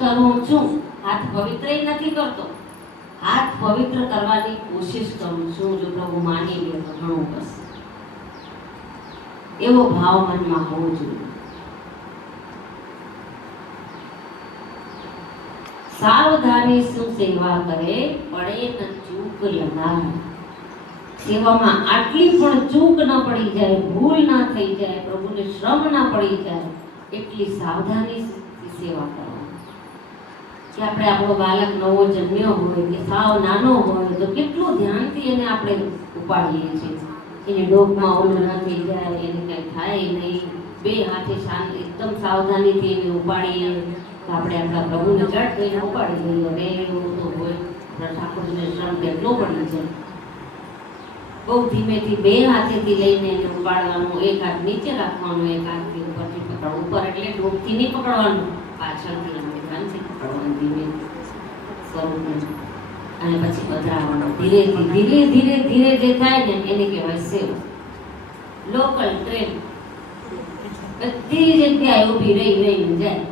કરું છું. હાથ પવિત્ર નથી કરતો, હાથ પવિત્ર કરવાની કોશિશ કરું છું. જો પ્રભુ માની લે તો ઘણું બસ, એવો ભાવ મનમાં હોવો જોઈએ. સાવધાની શું સેવા કરે, પડે ન ચૂક લગાડ. સેવામાં આટલી પણ ચૂક ન પડી જાય, ભૂલ ના થઈ જાય, પ્રભુને શ્રમ ના પડી જાય, એટલી સાવધાની સેવા કરવાની. કે આપણે આપણો બાળક નવો જન્મ્યો હોય કે સાવ નાનો હોય તો કેટલું ધ્યાનથી એને આપણે ઉપાડીએ છીએ. એને ડોકમાં ઓલું ન થઈ જાય, એને કંઈ થાય નહીં, બે હાથે શાંત એકદમ સાવધાનીથી એને ઉપાડીએ તો આપણે આપણા પ્રભુને જટ થઈને ઉપાડી લઈએ. હવે એવું તો હોય, આપણા ઠાકોરજીને શ્રમ કેટલો પડી જાય. બહુ ધીમેથી બે હાથેથી લઈને એને ઉપાડવાનું, એક હાથ નીચે રાખવાનું, એક હાથથી ઉપરથી પકડવાનું. ઉપર એટલે ડોકથી નહીં પકડવાનું, પાછળથી ધ્યાનથી પકડવાનું, ધીમે સ્વરૂપને. અને પછી પધરાવવાનું ધીરેથી. ધીરે ધીરે ધીરે જે થાય ને એને કહેવાય સેવા. લોકલ ટ્રેન બધી જગ્યાએ ઊભી રહીને જાય,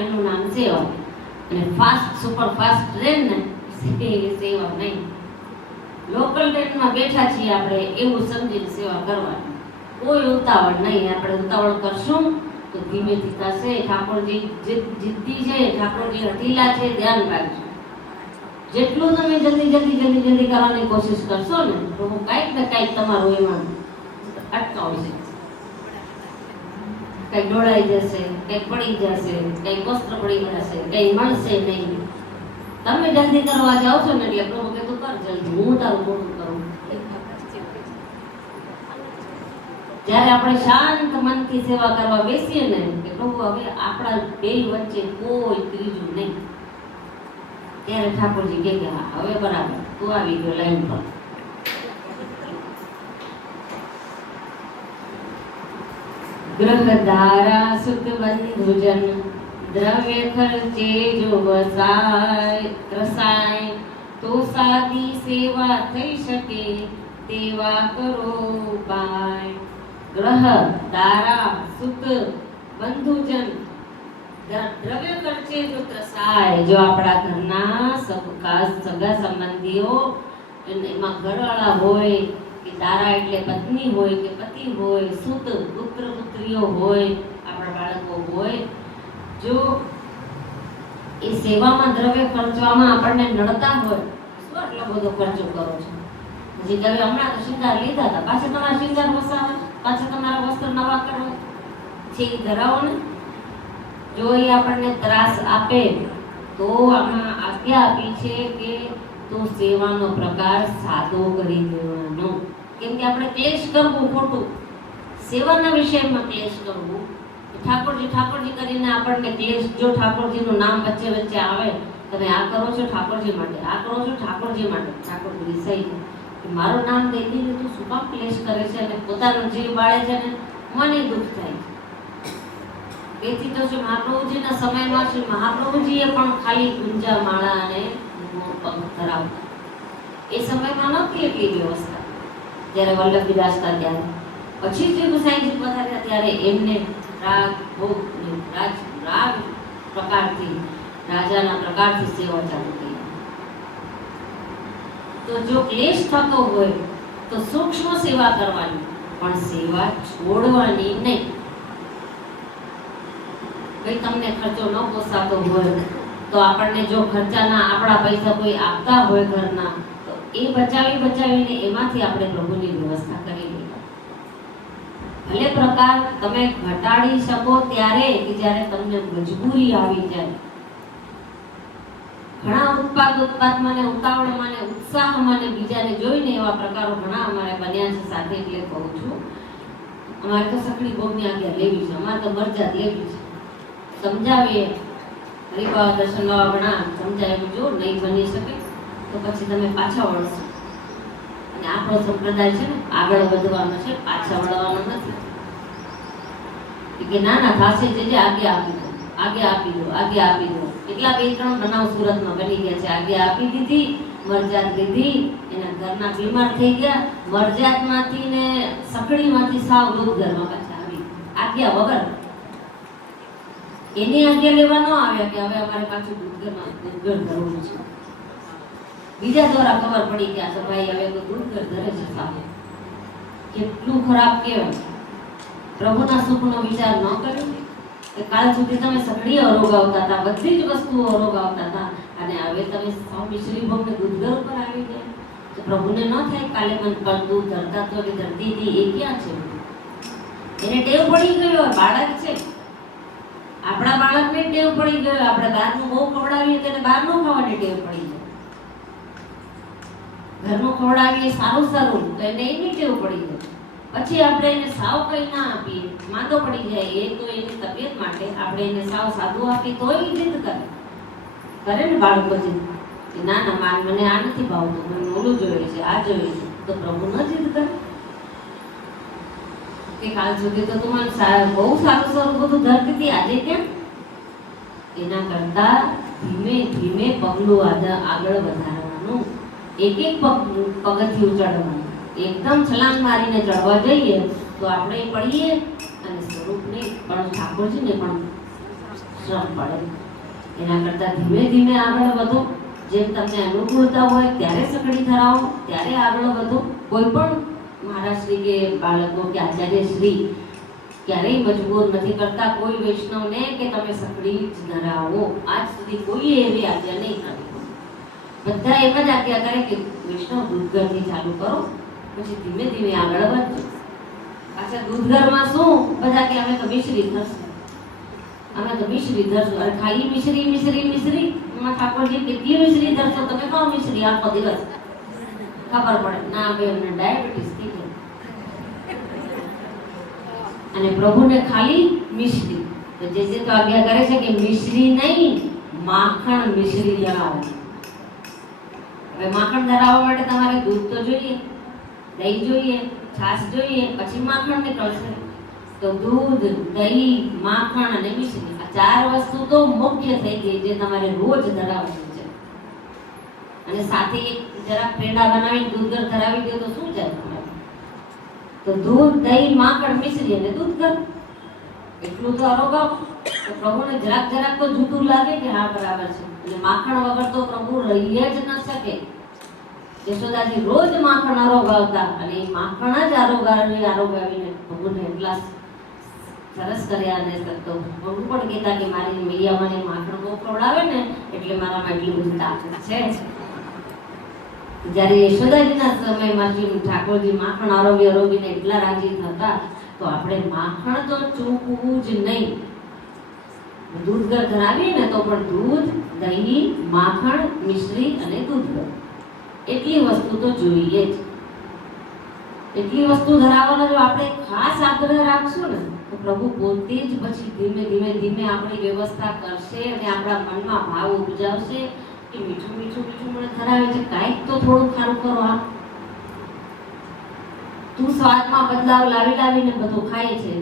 એનું નામ સેવા. અને ફાસ્ટ સુપર ફાસ્ટ ટ્રેન ને સેવા નહીં. લોકલ ટ્રેનમાં બેઠા છીએ આપણે એવું સમજીને સેવા કરવાની, કોઈ ઉતાવળ નહીં. આપણે ઉતાવળ કરશું તો ધીમેથી થશે. ઠાકોરજી જીદ્દી છે, ઠાકોરજી હઠીલા છે, ધ્યાન રાખજો. જેટલું તમે જલ્દી કરવાની કોશિશ કરશો ને તો હું કાંઈક ને કાંઈક તમારું એમાં અટકાવશે. કંઈક ઢોળાઈ જશે, કંઈક પડી જશે, કંઈક વસ્ત્ર પડી જશે, કંઈ મળશે નહીં. તમે જલ્દી કરવા જાઓ છો ને એટલે પ્રભુ કે તું કર જલ્દી, હું તારું મોટું કરું. જ્યારે આપણે શાંત મનથી સેવા કરવા બેસીએ ને કે પ્રભુ હવે આપણા બે વચ્ચે કોઈ ત્રીજું નહીં, ત્યારે ઠાકોરજી કે હા હવે બરાબર, તું આવી ગયો લાઈન પર. ગ્રહધારા સુખ બંધુજન, દ્રવ્ય ખર્ચે જો વસાય રસાય, તો સાદી સેવા થઈ શકે તેવા કરો ઉપાય. ગ્રહ દારા સુખ બંધુજન, દ્રવ્ય ખર્ચે જો ત્રસાય. જો આપણા ઘરના સગા સંબંધીઓ, એમાં ઘરવાળા હોય કે દારા એટલે પત્ની હોય કે પતિ હોય, સુત પુત્ર પુત્રીઓ હોય, આપણા બાળકો હોય, જો એ સેવામાં દ્રવ્ય ખર્ચવામાં આપણને નડતા હોય, શું આટલો બધો ખર્ચો કરો છો? હજી તમે હમણાં તો શિંગાર લીધા હતા, પાછા તમારા શિંગાર વસાવે, પાછા તમારા વસ્ત્ર નવા કરવા છે, એ ધરાવો ને. જો એ આપણને ત્રાસ આપે તો આમાં આજ્ઞા આપી છે કે તો સેવાનો પ્રકાર સાદો કરી દેવાનો. કેમ કે આપણે ક્લેશ કરવું ખોટું, સેવાના વિષયમાં ક્લેશ કરવું, ઠાકોરજી કરીને આપણને ક્લેશ. જો ઠાકોરજીનું નામ વચ્ચે વચ્ચે આવે, તમે આ કરો છો ઠાકોરજી માટે, આ કરો છો ઠાકોરજી માટે, ઠાકોર વિષય કે મારું નામ દઈ દઈને તું શું કામ ક્લેશ કરે છે અને પોતાનો જીવ બાળે છે ને મને દુઃખ થાય છે. તેથી તો શ્રી મહાપ્રભુજીના સમયમાં શ્રી મહાપ્રભુજીએ પણ ખાલી ગુંજા માળા અને પગ ધરાવતા. એ સમયમાં નહોતી એટલી વ્યવસ્થા. જ્યારે વલ્લભ વિલાસતા ત્યારે, પછી શ્રી ગુસાઈજી પધાર્યા ત્યારે એમને રાગ પ્રકારથી, રાજાના પ્રકારથી સેવા ચાલુ થઈ. તો જો ક્લેશ થતો હોય તો સૂક્ષ્મ સેવા કરવાની, પણ સેવા છોડવાની નહીં. ભાઈ તમને ખર્ચો ન પોસાતો હોય તો આપણને જો ખર્ચાના આપણા પૈસા કોઈ આપતા હોય ઘરના, તો એ બચાવીને એમાંથી આપણે પ્રભુની વ્યવસ્થા કરી લઈએ. ભલે પ્રકાર તમે ઘટાડી શકો ત્યારે કે જ્યારે તમને મજબૂરી આવી જાય. ઘણા ઉત્પાદમાં ને ઉતાવળમાં ને ઉત્સાહમાં ને બીજાને જોઈને એવા પ્રકારો ઘણા અમારે બન્યા છે સાથે. એટલે કહું છું, અમારે તો સકડી ભોગની આજ્ઞા લેવી છે, અમારે તો મરજાત લેવી છે. સમજાવીએ હરિભાવ દર્શન ઘણા સમજાવ્યું, જો નહીં બની શકે તો પછી તમે પાછા વળશો. અને આપણો સંપ્રદાય છે ને આગળ વધવાનો છે, પાછા વળવાનો નથી. કે ના થાશે જે આજ્ઞા આપી દો. એટલા 2-3 બનાવ સુરતમાં બની ગયા છે. આજ્ઞા આપી દીધી, મરજાત લીધી, એના ઘરના બીમાર થઈ ગયા, મરજાતમાંથી ને સકડીમાંથી સાવ દૂધ ઘરમાં પાછા આવી, આજ્ઞા વગર. એની આજ્ઞા લેવા ન આવ્યા કે હવે અમારે પાછું દૂધઘર ધરવું છે. બીજા દ્વારા ખબર પડી કે આ તો ભાઈ હવે તો દૂધઘર ધરે છે સામે. કેટલું ખરાબ કહેવાય. પ્રભુના સુખનો વિચાર ન કર્યો કે કાલ સુધી તમે સગડી અરોગાવતા હતા, બધી જ વસ્તુઓ અરોગાવતા હતા, અને હવે તમે સાવ મિશ્રી ભોગને દૂધઘર ઉપર આવી ગયા. તો પ્રભુને ન થાય કાલે મન પર દૂધ ધરતા તો કે ધરતી હતી એ ક્યાં છે? એને ટેવ પડી ગયો, બાળક છે. આપણા બાળકને ટેવ પડી ગયો, આપણે બહારનું બહુ ખવડાવીએ તો એને બહારનું ખાવાની ટેવ પડી જાય. ઘરનું ખવડાવીએ સારું સારું તો એને એની ટેવ પડી જાય. પછી આપણે એને સાવ કંઈ ના આપીએ, માંદો પડી જાય, એ તો એની તબિયત માટે આપણે એને સાવ સાદું આપીએ તોય જીદ કરે ને બાળકો જીદ કે ના ના મને આ નથી ભાવતું, મને ઓલું જોઈએ છે, આ જોઈએ છે. તો પ્રભુ ન જીદ કરે કે કાલ સુધી તો તું મને બહુ સારું સારું બધું ધરતી હતી, આજે કેમ? એના કરતા ધીમે ધીમે પગલું આગળ વધારવાનું, એક એક પગથિયું ચડવાનું. એકદમ છલાંગ મારીને ચડવા જઈએ તો આપણે પડીએ અને સ્વરૂપને પણ ઠાકોરજીને પણ શ્રમ પડે. એના કરતા ધીમે ધીમે આગળ વધો. જેમ તમને અનુકૂળતા હોય ત્યારે સકડી ધરાવો, ત્યારે આગળ વધો. કોઈ પણ મહારાજશ્રી કે બાળકો કે આચાર્યશ્રી ક્યારેય મજબૂર નથી કરતા કોઈ વૈષ્ણવને કે તમે સકડી જ ધરાવો. આજ સુધી કોઈએ એવી આજ્ઞા નહીં કરી. બધા એમ જ આજ્ઞા કરે કે વૈષ્ણવ દૂધઘરથી ચાલુ કરો, પછી ધીમે ધીમે આગળ વધજો. પાછા દૂધઘરમાં શું બધા કે અમે તો મિશ્રી ધરશું, અમે તો મિશ્રી ધરશું. અરે ખાલી મિશ્રી મિશ્રી મિશ્રી એમાં ઠાકોરજી કેટલી મિશ્રી ધરશો તમે? કહો મિશ્રી આખો દિવસ ખબર પડે ના ભાઈ અમને ડાયાબિટીસ થઈ જાય. અને પ્રભુને ખાલી મિશ્રી, તો જે તો આજ્ઞા કરે છે કે મિશ્રી નહીં માખણ મિશ્રી ધરાવો. હવે માખણ ધરાવવા માટે તમારે દૂધ તો જોઈએ, દહીં જોઈએ, છાશ જોઈએ, પછી માખણ નીકળશે. તો દૂધ, દહીં, માખણ અને મિશ્રી, આ ચાર વસ્તુ તો મુખ્ય થઈ ગઈ જે તમારે રોજ ધરાવવાની છે. અને સાથે એક જરાક પેંડા બનાવીને દૂધઘર ધરાવી દો તો શું જાય તમારે? તો દૂધ, દહીં, માખણ, મિશ્રી અને દૂધઘર, એટલું તો અરોગાવ. તો પ્રભુને જરાક જરાક તો જૂઠું લાગે કે હા બરાબર છે. એટલે માખણ વગર તો પ્રભુ રહી જ ન શકે. યશોદાજી રોજ માખણ આરોગાવતા, અને એ માખણ જ આરોગાવીને પ્રભુને એટલા સરસ કર્યા. અને તો પ્રભુ પણ કહેતા કે મારી મૈયા મને માખણ બહુ ખવડાવે ને એટલે મારામાં એટલી બધી તાકાત છે. જ્યારે યશોદાજીના સમયમાં શ્રી ઠાકોરજી માખણ આરોગીને એટલા રાજી થતા, તો આપણે માખણ તો ચૂકવું જ નહીં. દૂધઘર ધરાવીએ ને તો પણ દૂધ, દહીં, માખણ, મિશ્રી અને દૂધઘર, એટલી વસ્તુ તો જોઈએ જ. એટલી વસ્તુ ધરાવવાનો જો આપણે ખાસ આગ્રહ રાખશું ને તો પ્રભુ પોતે જ પછી ધીમે ધીમે ધીમે આપણી વ્યવસ્થા કરશે અને આપણા મનમાં ભાવ ઉપજાવશે કે મીઠું મીઠું મીઠું મને ધરાવે છે, કાંઈક તો થોડું ખારું કરો. આ તું સ્વાદમાં બદલાવ લાવી લાવીને બધું ખાય છે.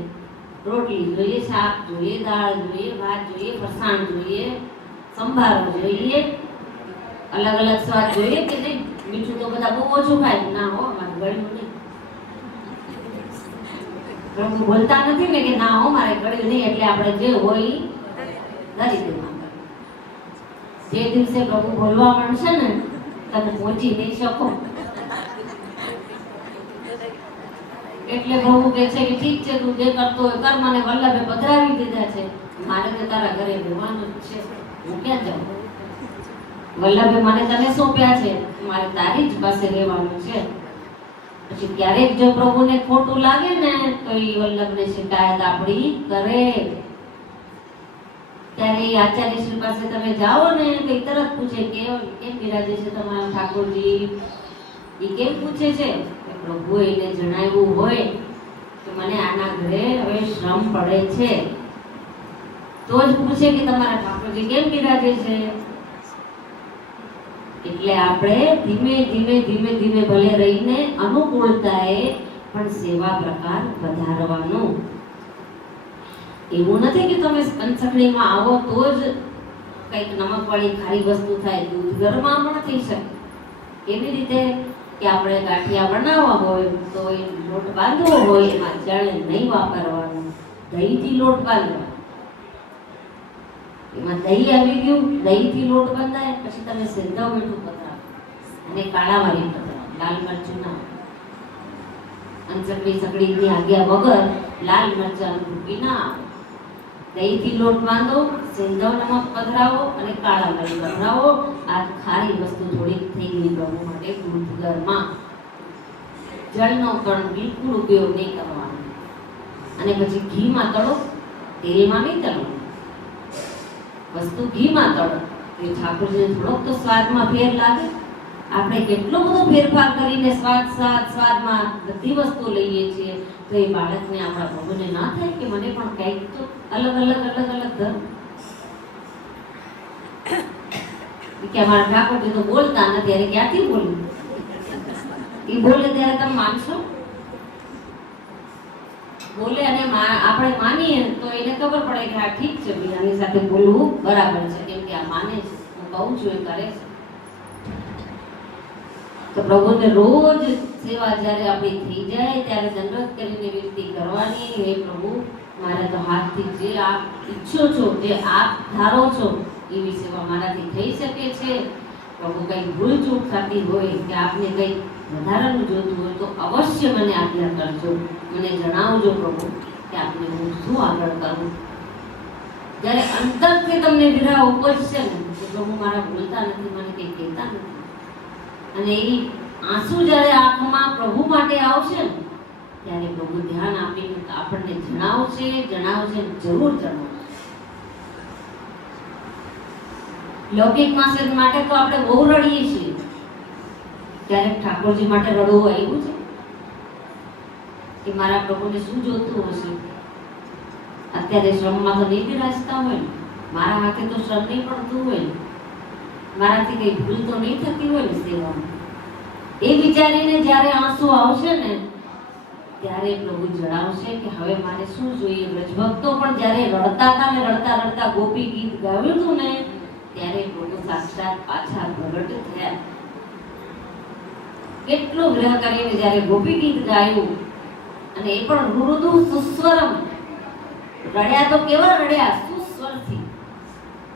રોટલી જોઈએ, શાક જોઈએ, દાળ જોઈએ, ભાત જોઈએ, ફરસાણ જોઈએ, સંભારો જોઈએ, અલગ અલગ સ્વાદ જોઈએ કે નહીં? મીઠું તો બધા બહુ ઓછું ખાય. ના હો, મારે ગળ્યું નહીં. પ્રભુ બોલતા નથી ને કે ના હો મારે ગળ્યું નહીં, એટલે આપણે જે હોય ધરી દેવા. જે દિવસે પ્રભુ બોલવા માંડશે ને તમે પહોંચી નહીં શકો. એટલે પ્રભુ કહે છે કે ઠીક છે, તું જે કરતો હોય કર, મને વલ્લભે પધરાવી દીધા છે, મારે તો તારા ઘરે રહેવાનું જ છે, હું ક્યાં જાઉં? વલ્લભે મને તને સોંપ્યા છે, મારે તારી જ પાસે રહેવાનું છે. પછી ક્યારેક જો પ્રભુને ખોટું લાગે ને તો એ વલ્લભને શિકાયત આપણી કરે. ત્યારે આચાર્યશ્રી પાસે તમે જાઓ ને તો તરત પૂછે કે કેમ બિરાજે છે તમારા ઠાકોરજી? એ કેમ પૂછે છે? પ્રભુ એને જણાવ્યું હોય કે મને આના ઘરે હવે શ્રમ પડે છે, તો જ પૂછે કે તમારા ઠાકોરજી કેમ બિરાજે છે. એટલે આપણે ધીમે ધીમે ધીમે ધીમે ભલે રહીને અનુકૂળતાએ પણ સેવા પ્રકાર વધારવાનું. એવું નથી કે તમે કંસકડીમાં આવો તો જ કંઈક નમકવાળી ખારી વસ્તુ થાય. દૂધઘરમાં પણ થઈ શકે. કેવી રીતે કે આપણે ગાંઠિયા બનાવવા હોય તો એ લોટ બાંધવો હોય, એમાં ચણે નહીં વાપરવાનું, દહીંથી લોટ બાંધવાનો. એમાં દહીં આવી ગયું, દહીંથી લોટ બંધાય, પછી તમે સિંધવ મીઠું પધરાવો અને કાળા વાળી પધરાવો, લાલ મરચું ના. અને સકડીની આજ્ઞા વગર લાલ મરચાંનું ભૂકી ના આવે. દહીંથી લોટ બાંધો, સિંધવ નમક પધરાવો અને કાળા મરી પધરાવો. આ ખારી વસ્તુ થોડીક થઈ ગઈ પ્રભુ માટે દૂધગરમાં. જળનો કણ બિલકુલ ઉપયોગ નહીં કરવાનો. અને પછી ઘીમાં તળો, તેલમાં નહીં તળો. વસ્તુ ઘીમાં તળો એ ઠાકોરજીને થોડોક તો સ્વાદમાં ફેર લાગે. આપણે કેટલો બધો ફેરફાર કરીને સ્વાદમાં બધી વસ્તુ લઈએ છીએ, તો એ બાળકને આપણા પ્રભુને ના થાય કે મને પણ કંઈક તો અલગ ધર્મ કે અમારા ઠાકોરજી તો બોલતા નથી, ત્યારે ક્યાંથી બોલું? એ બોલે ત્યારે તમે માનશો? બોલે અને આપણે માનીએ તો એને ખબર પડે કે આ ઠીક છે, બીજાની સાથે બોલવું બરાબર છે, કેમ કે આ માને છે, હું કહું છું એ કરે છે. તો પ્રભુને રોજ સેવા જ્યારે આપણી થઈ જાય ત્યારે દંડવત કરીને વિનંતી કરવાની, હે પ્રભુ મારે તો હાથથી જે આપ ઈચ્છો છો, જે આપ ધારો છો એવી સેવા મારાથી થઈ શકે છે. પ્રભુ કંઈક ભૂલ ચૂક થતી હોય કે આપને કંઈક વધારાનું જોતું હોય તો અવશ્ય મને આજ્ઞા કરજો, મને જણાવજો પ્રભુ કે આપને હું શું આગળ કરું. જ્યારે અંતરથી તમને વિરહ ઉપજશે ને કે પ્રભુ મારા ભૂલતા નથી, મને કંઈ કહેતા નથી, અને એ આંસુ જ્યારે આંખમાં પ્રભુ માટે આવશે ને ત્યારે પ્રભુ ધ્યાન આપીને આપણને જણાવશે, જરૂર જણાવશે. લૌકિક માસે માટે તો આપણે બહુ રડીએ છીએ, ક્યારેક ઠાકોરજી માટે રડવું આવ્યું છે કે મારા પ્રભુને શું જોતું હશે? અત્યારે શ્રમમાં તો નહીં બિરાજતા હોય ને, મારા હાથે તો શ્રમ નહીં પડતું હોય ને, મારાથી કઈ ભૂલ તો નહીં થતી હોય ને સેવામાં. એ વિચારીને જ્યારે આંસુ આવશે ને ત્યારે પ્રભુ જણાવશે કે હવે મારે શું જોઈએ. વ્રજભક્તો પણ જ્યારે રડતા હતા ને રડતા ગોપી ગીત ગાવ્યું હતું ને ત્યારે પ્રભુ સાક્ષાત પાછા પ્રગટ થયા. કેટલો ગ્રહ કરીને જ્યારે ગોપી ગીત ગાયું, અને એ પણ મૃદુ સુસ્વરમ. રડ્યા તો કેવા રડ્યા, સુસ્વરથી.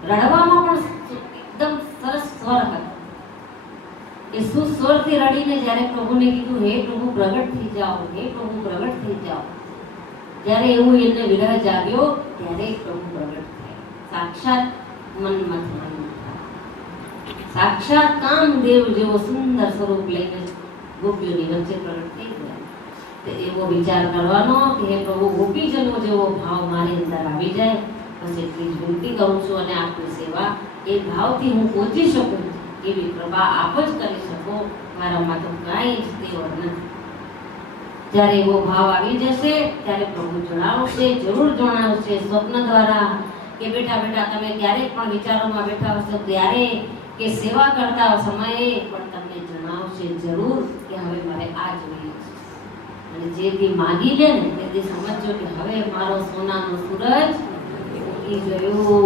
રડવામાં પણ એકદમ સરસ સ્વર હતો. એ સુસ્વરથી રડીને જ્યારે પ્રભુને કીધું હે પ્રભુ પ્રગટ થઈ જાઓ, હે પ્રભુ પ્રગટ થઈ જાઓ, જ્યારે એવું એમને વિરહ જાગ્યો ત્યારે પ્રભુ પ્રગટ થયા. સાક્ષાત મન્મથ, સાક્ષાત કામદેવ જેવો સુંદર સ્વરૂપ લઈને ગોપીઓની વચ્ચે પ્રગટ થઈ ગયા. તો એવો વિચાર કરવાનો કે હે પ્રભુ ગોપીજનો જેવો ભાવ મારી અંદર આવી જાય, બસ એટલી જ વિનંતી કરું છું. અને આપની સેવા એ ભાવથી હું પહોંચી શકું એવી કૃપા આપ જ કરી શકો. મારામાં તો કાંઈ જ તેવડ નથી. જ્યારે એવો ભાવ આવી જશે ત્યારે પ્રભુ જણાવશે, જરૂર જણાવશે સ્વપ્ન દ્વારા કે બેટા તમે ક્યારેક પણ વિચારોમાં બેઠા હશો ત્યારે કે સેવા કરતા સમયે પણ તમને જણાવશે જરૂર કે હવે મારે આ જોઈએ છે. અને જેથી માગી લે ને તેથી સમજો કે હવે મારો સોનાનો સૂરજ ઉગી ગયો.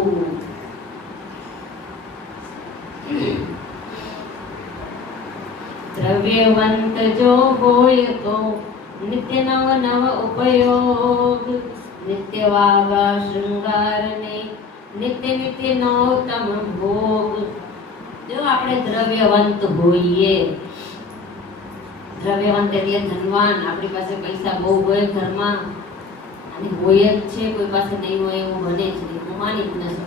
દ્રવ્યવંત જો હોય તો નિત્ય નવ ઉપયોગ, નિત્ય વાગા શૃંગાર ને નિત્ય નવતમ ભોગ. જો આપણે દ્રવ્યવંત હોઈએ, દ્રવ્યવંત એટલે ધનવાન, આપણી પાસે પૈસા બહુ હોય ઘરમાં, અને હોય જ છે, કોઈ પાસે નહીં હોય એવું બને જ નહીં, હું માની જ ન શકું.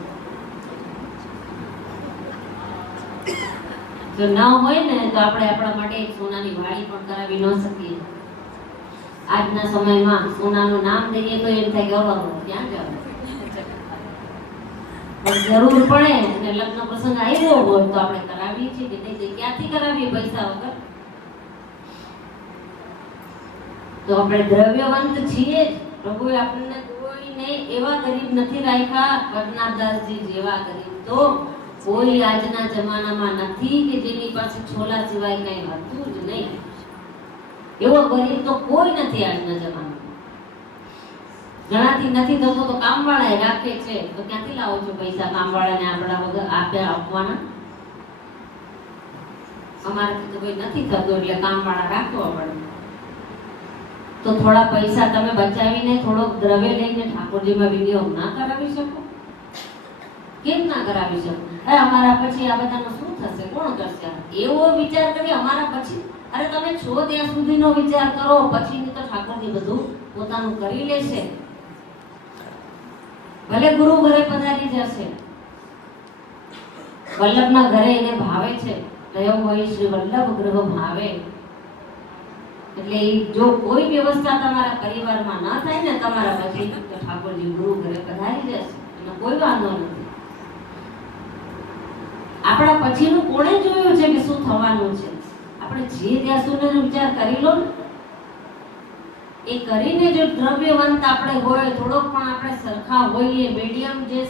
જો ન હોય ને તો આપણે આપણા માટે એક સોનાની વાળી પણ કરાવી ન શકીએ. આજના સમયમાં સોનાનું નામ દઈએ તો એમ થાય કે ક્યાં જવાનું, જરૂર પડે અને લગ્ન પ્રસંગ આવ્યો હોય તો આપણે કરાવીએ છીએ કે નહીં, ક્યાંથી કરાવીએ પૈસા વગર? તો આપણે દ્રવ્યવંત છીએ જ. પ્રભુએ આપણને કોઈને એવા ગરીબ નથી રાખ્યા, પટનાદાસજી જેવા ગરીબ તો કોઈ આજના જમાનામાં નથી કે જેની પાસે છોલા સિવાય કઈ હતું જ નહીં. એવો ગરીબ તો કોઈ નથી આજના જમાનામાં. ઘણાથી નથી થતો તો કામવાળા રાખે છે, તો ક્યાંથી લાવો છો પૈસા કામવાળાને આપણા વગર આપવાના? અમારાથી તો કોઈ નથી થતું એટલે કામવાળા રાખવા પડે. તો થોડા પૈસા તમે બચાવીને થોડોક દ્રવ્ય લઈને ઠાકોરજીમાં વિનિયોગ ના કરાવી શકો? કેમ ના કરાવી શકું? અરે અમારા પછી આ બધાનું શું થશે, કોણ કરશે? એવો વિચાર કરી અમારા પછી. અરે તમે છો ત્યાં સુધીનો વિચાર કરો, પછીની તો ઠાકોરજી બધું પોતાનું કરી લેશે. ભલે ગુરુ ઘરે પધારી જશે, વલ્લભના ઘરે એને ભાવે છે, રહ્યો હોય શ્રી વલ્લભ ગ્રહ ભાવે. એટલે જો કોઈ વ્યવસ્થા તમારા પરિવારમાં ના થાય ને તમારા પછી, તો ઠાકોરજી ગુરુ ઘરે પધારી જશે, એનો કોઈ વાંધો નથી. આપણા પછીનું કોણે જોયું છે કે શું થવાનું છે? આપણે જે ત્યાં સુધીનો વિચાર કરી લો ને, એ કરીને જો દ્રવ્યવંત આપણે હોય, થોડોક પણ આપણે સરખા હોઈએ, મીડિયમ જે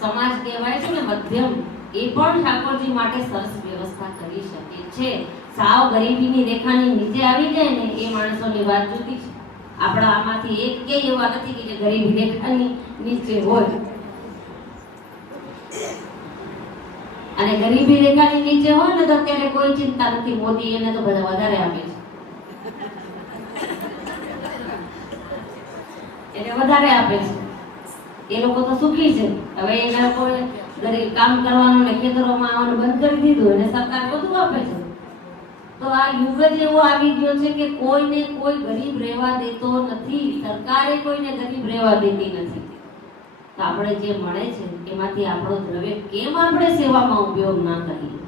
સમાજ કહેવાય છે ને, મધ્યમ, એ પણ ઠાકોરજી માટે સરસ વ્યવસ્થા કરી શકે છે. સાવ ગરીબીની રેખાની નીચે આવી જાય ને, એ માણસોની વાત જુદી છે. આપણા આમાંથી એક કે એવા નથી કે જે ગરીબી રેખાની નીચે હોય. અને ગરીબી રેખાની નીચે હોય ને તો અત્યારે કોઈ ચિંતા નથી, મોદી એને તો બધા વધારે આપે છે, એને વધારે આપે છે. એ લોકો તો સુખી છે. હવે એ લોકોએ ગરીબ કામ કરવાનું ને ખેતરોમાં આવવાનું બંધ કરી દીધું અને સરકાર બધું આપે છે. તો આ યુગ જ એવો આવી ગયો છે કે કોઈને કોઈ ગરીબ રહેવા દેતો નથી, સરકારે કોઈને ગરીબ રહેવા દેતી નથી. તો આપણે જે મળે છે એમાંથી આપણો દ્રવ્ય કેમ આપણે સેવામાં ઉપયોગ ના કરીએ?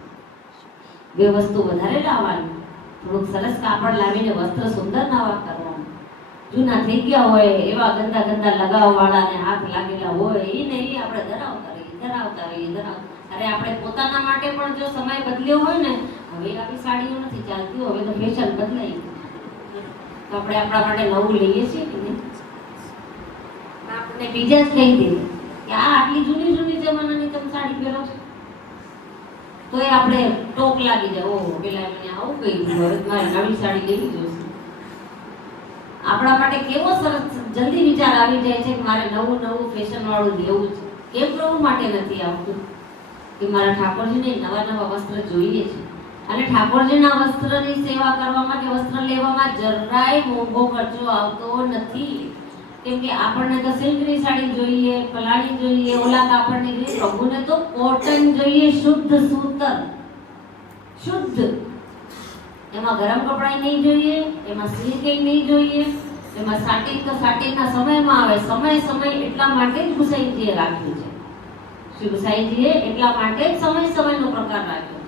બે વસ્તુ વધારે લાવવાની, થોડુંક સરસ કાપડ લાવીને વસ્ત્ર સુંદર નવા કરવાનું. જૂના થઈ ગયા હોય એવા ગંદા ગંદા લગાવવાળા ને હાથ લાગેલા હોય એ ને એ આપણે ધરાવતા રહીએ. અરે આપણે પોતાના માટે પણ જો સમય બદલ્યો હોય ને, હવે આવી સાડીઓ નથી ચાલતી, હવે તો ફેશન બદલાઈ, તો આપણે આપણા માટે નવું લઈએ છીએ કે નહીં? આપણે બીજા જ કહી દે કે આ આટલી જૂની જૂની જમાનાની તમે સાડી પહેરો છો, તો એ આપણે ટોક લાગી જાય, ઓહો પેલા મને આવું કહી દીધું, હવે મારે નવી સાડી લેવી જોઈશે. આપણા માટે કેવો સરસ જલ્દી વિચાર આવી જાય છે કે મારે નવું નવું ફેશન વાળું લેવું છે. કેમ પ્રભુ માટે નથી આવતું કે મારા ઠાકોરજીને નવા નવા વસ્ત્ર જોઈએ છે? અને ઠાકોરજીના વસ્ત્રની સેવા કરવામાં કે વસ્ત્ર લેવામાં જરાય મોંઘો ખર્ચો આવતો નથી. કેમ કે આપણને તો સિલ્કની સાડી જોઈએ, ફલાણી જોઈએ, ઓલા કાપડની જોઈએ, પ્રભુને તો કોટન જોઈએ, શુદ્ધ સૂતર, શુદ્ધ. એમાં ગરમ કપડા નહીં જોઈએ, એમાં સિલ્ક નહીં જોઈએ, એમાં સાટિન તો સાટિનના સમયમાં આવે. સમય એટલા માટે જ ગુસાઈજીએ રાખ્યું છે. શ્રી ગુસાઈજીએ એટલા માટે જ સમયનો પ્રકાર રાખ્યો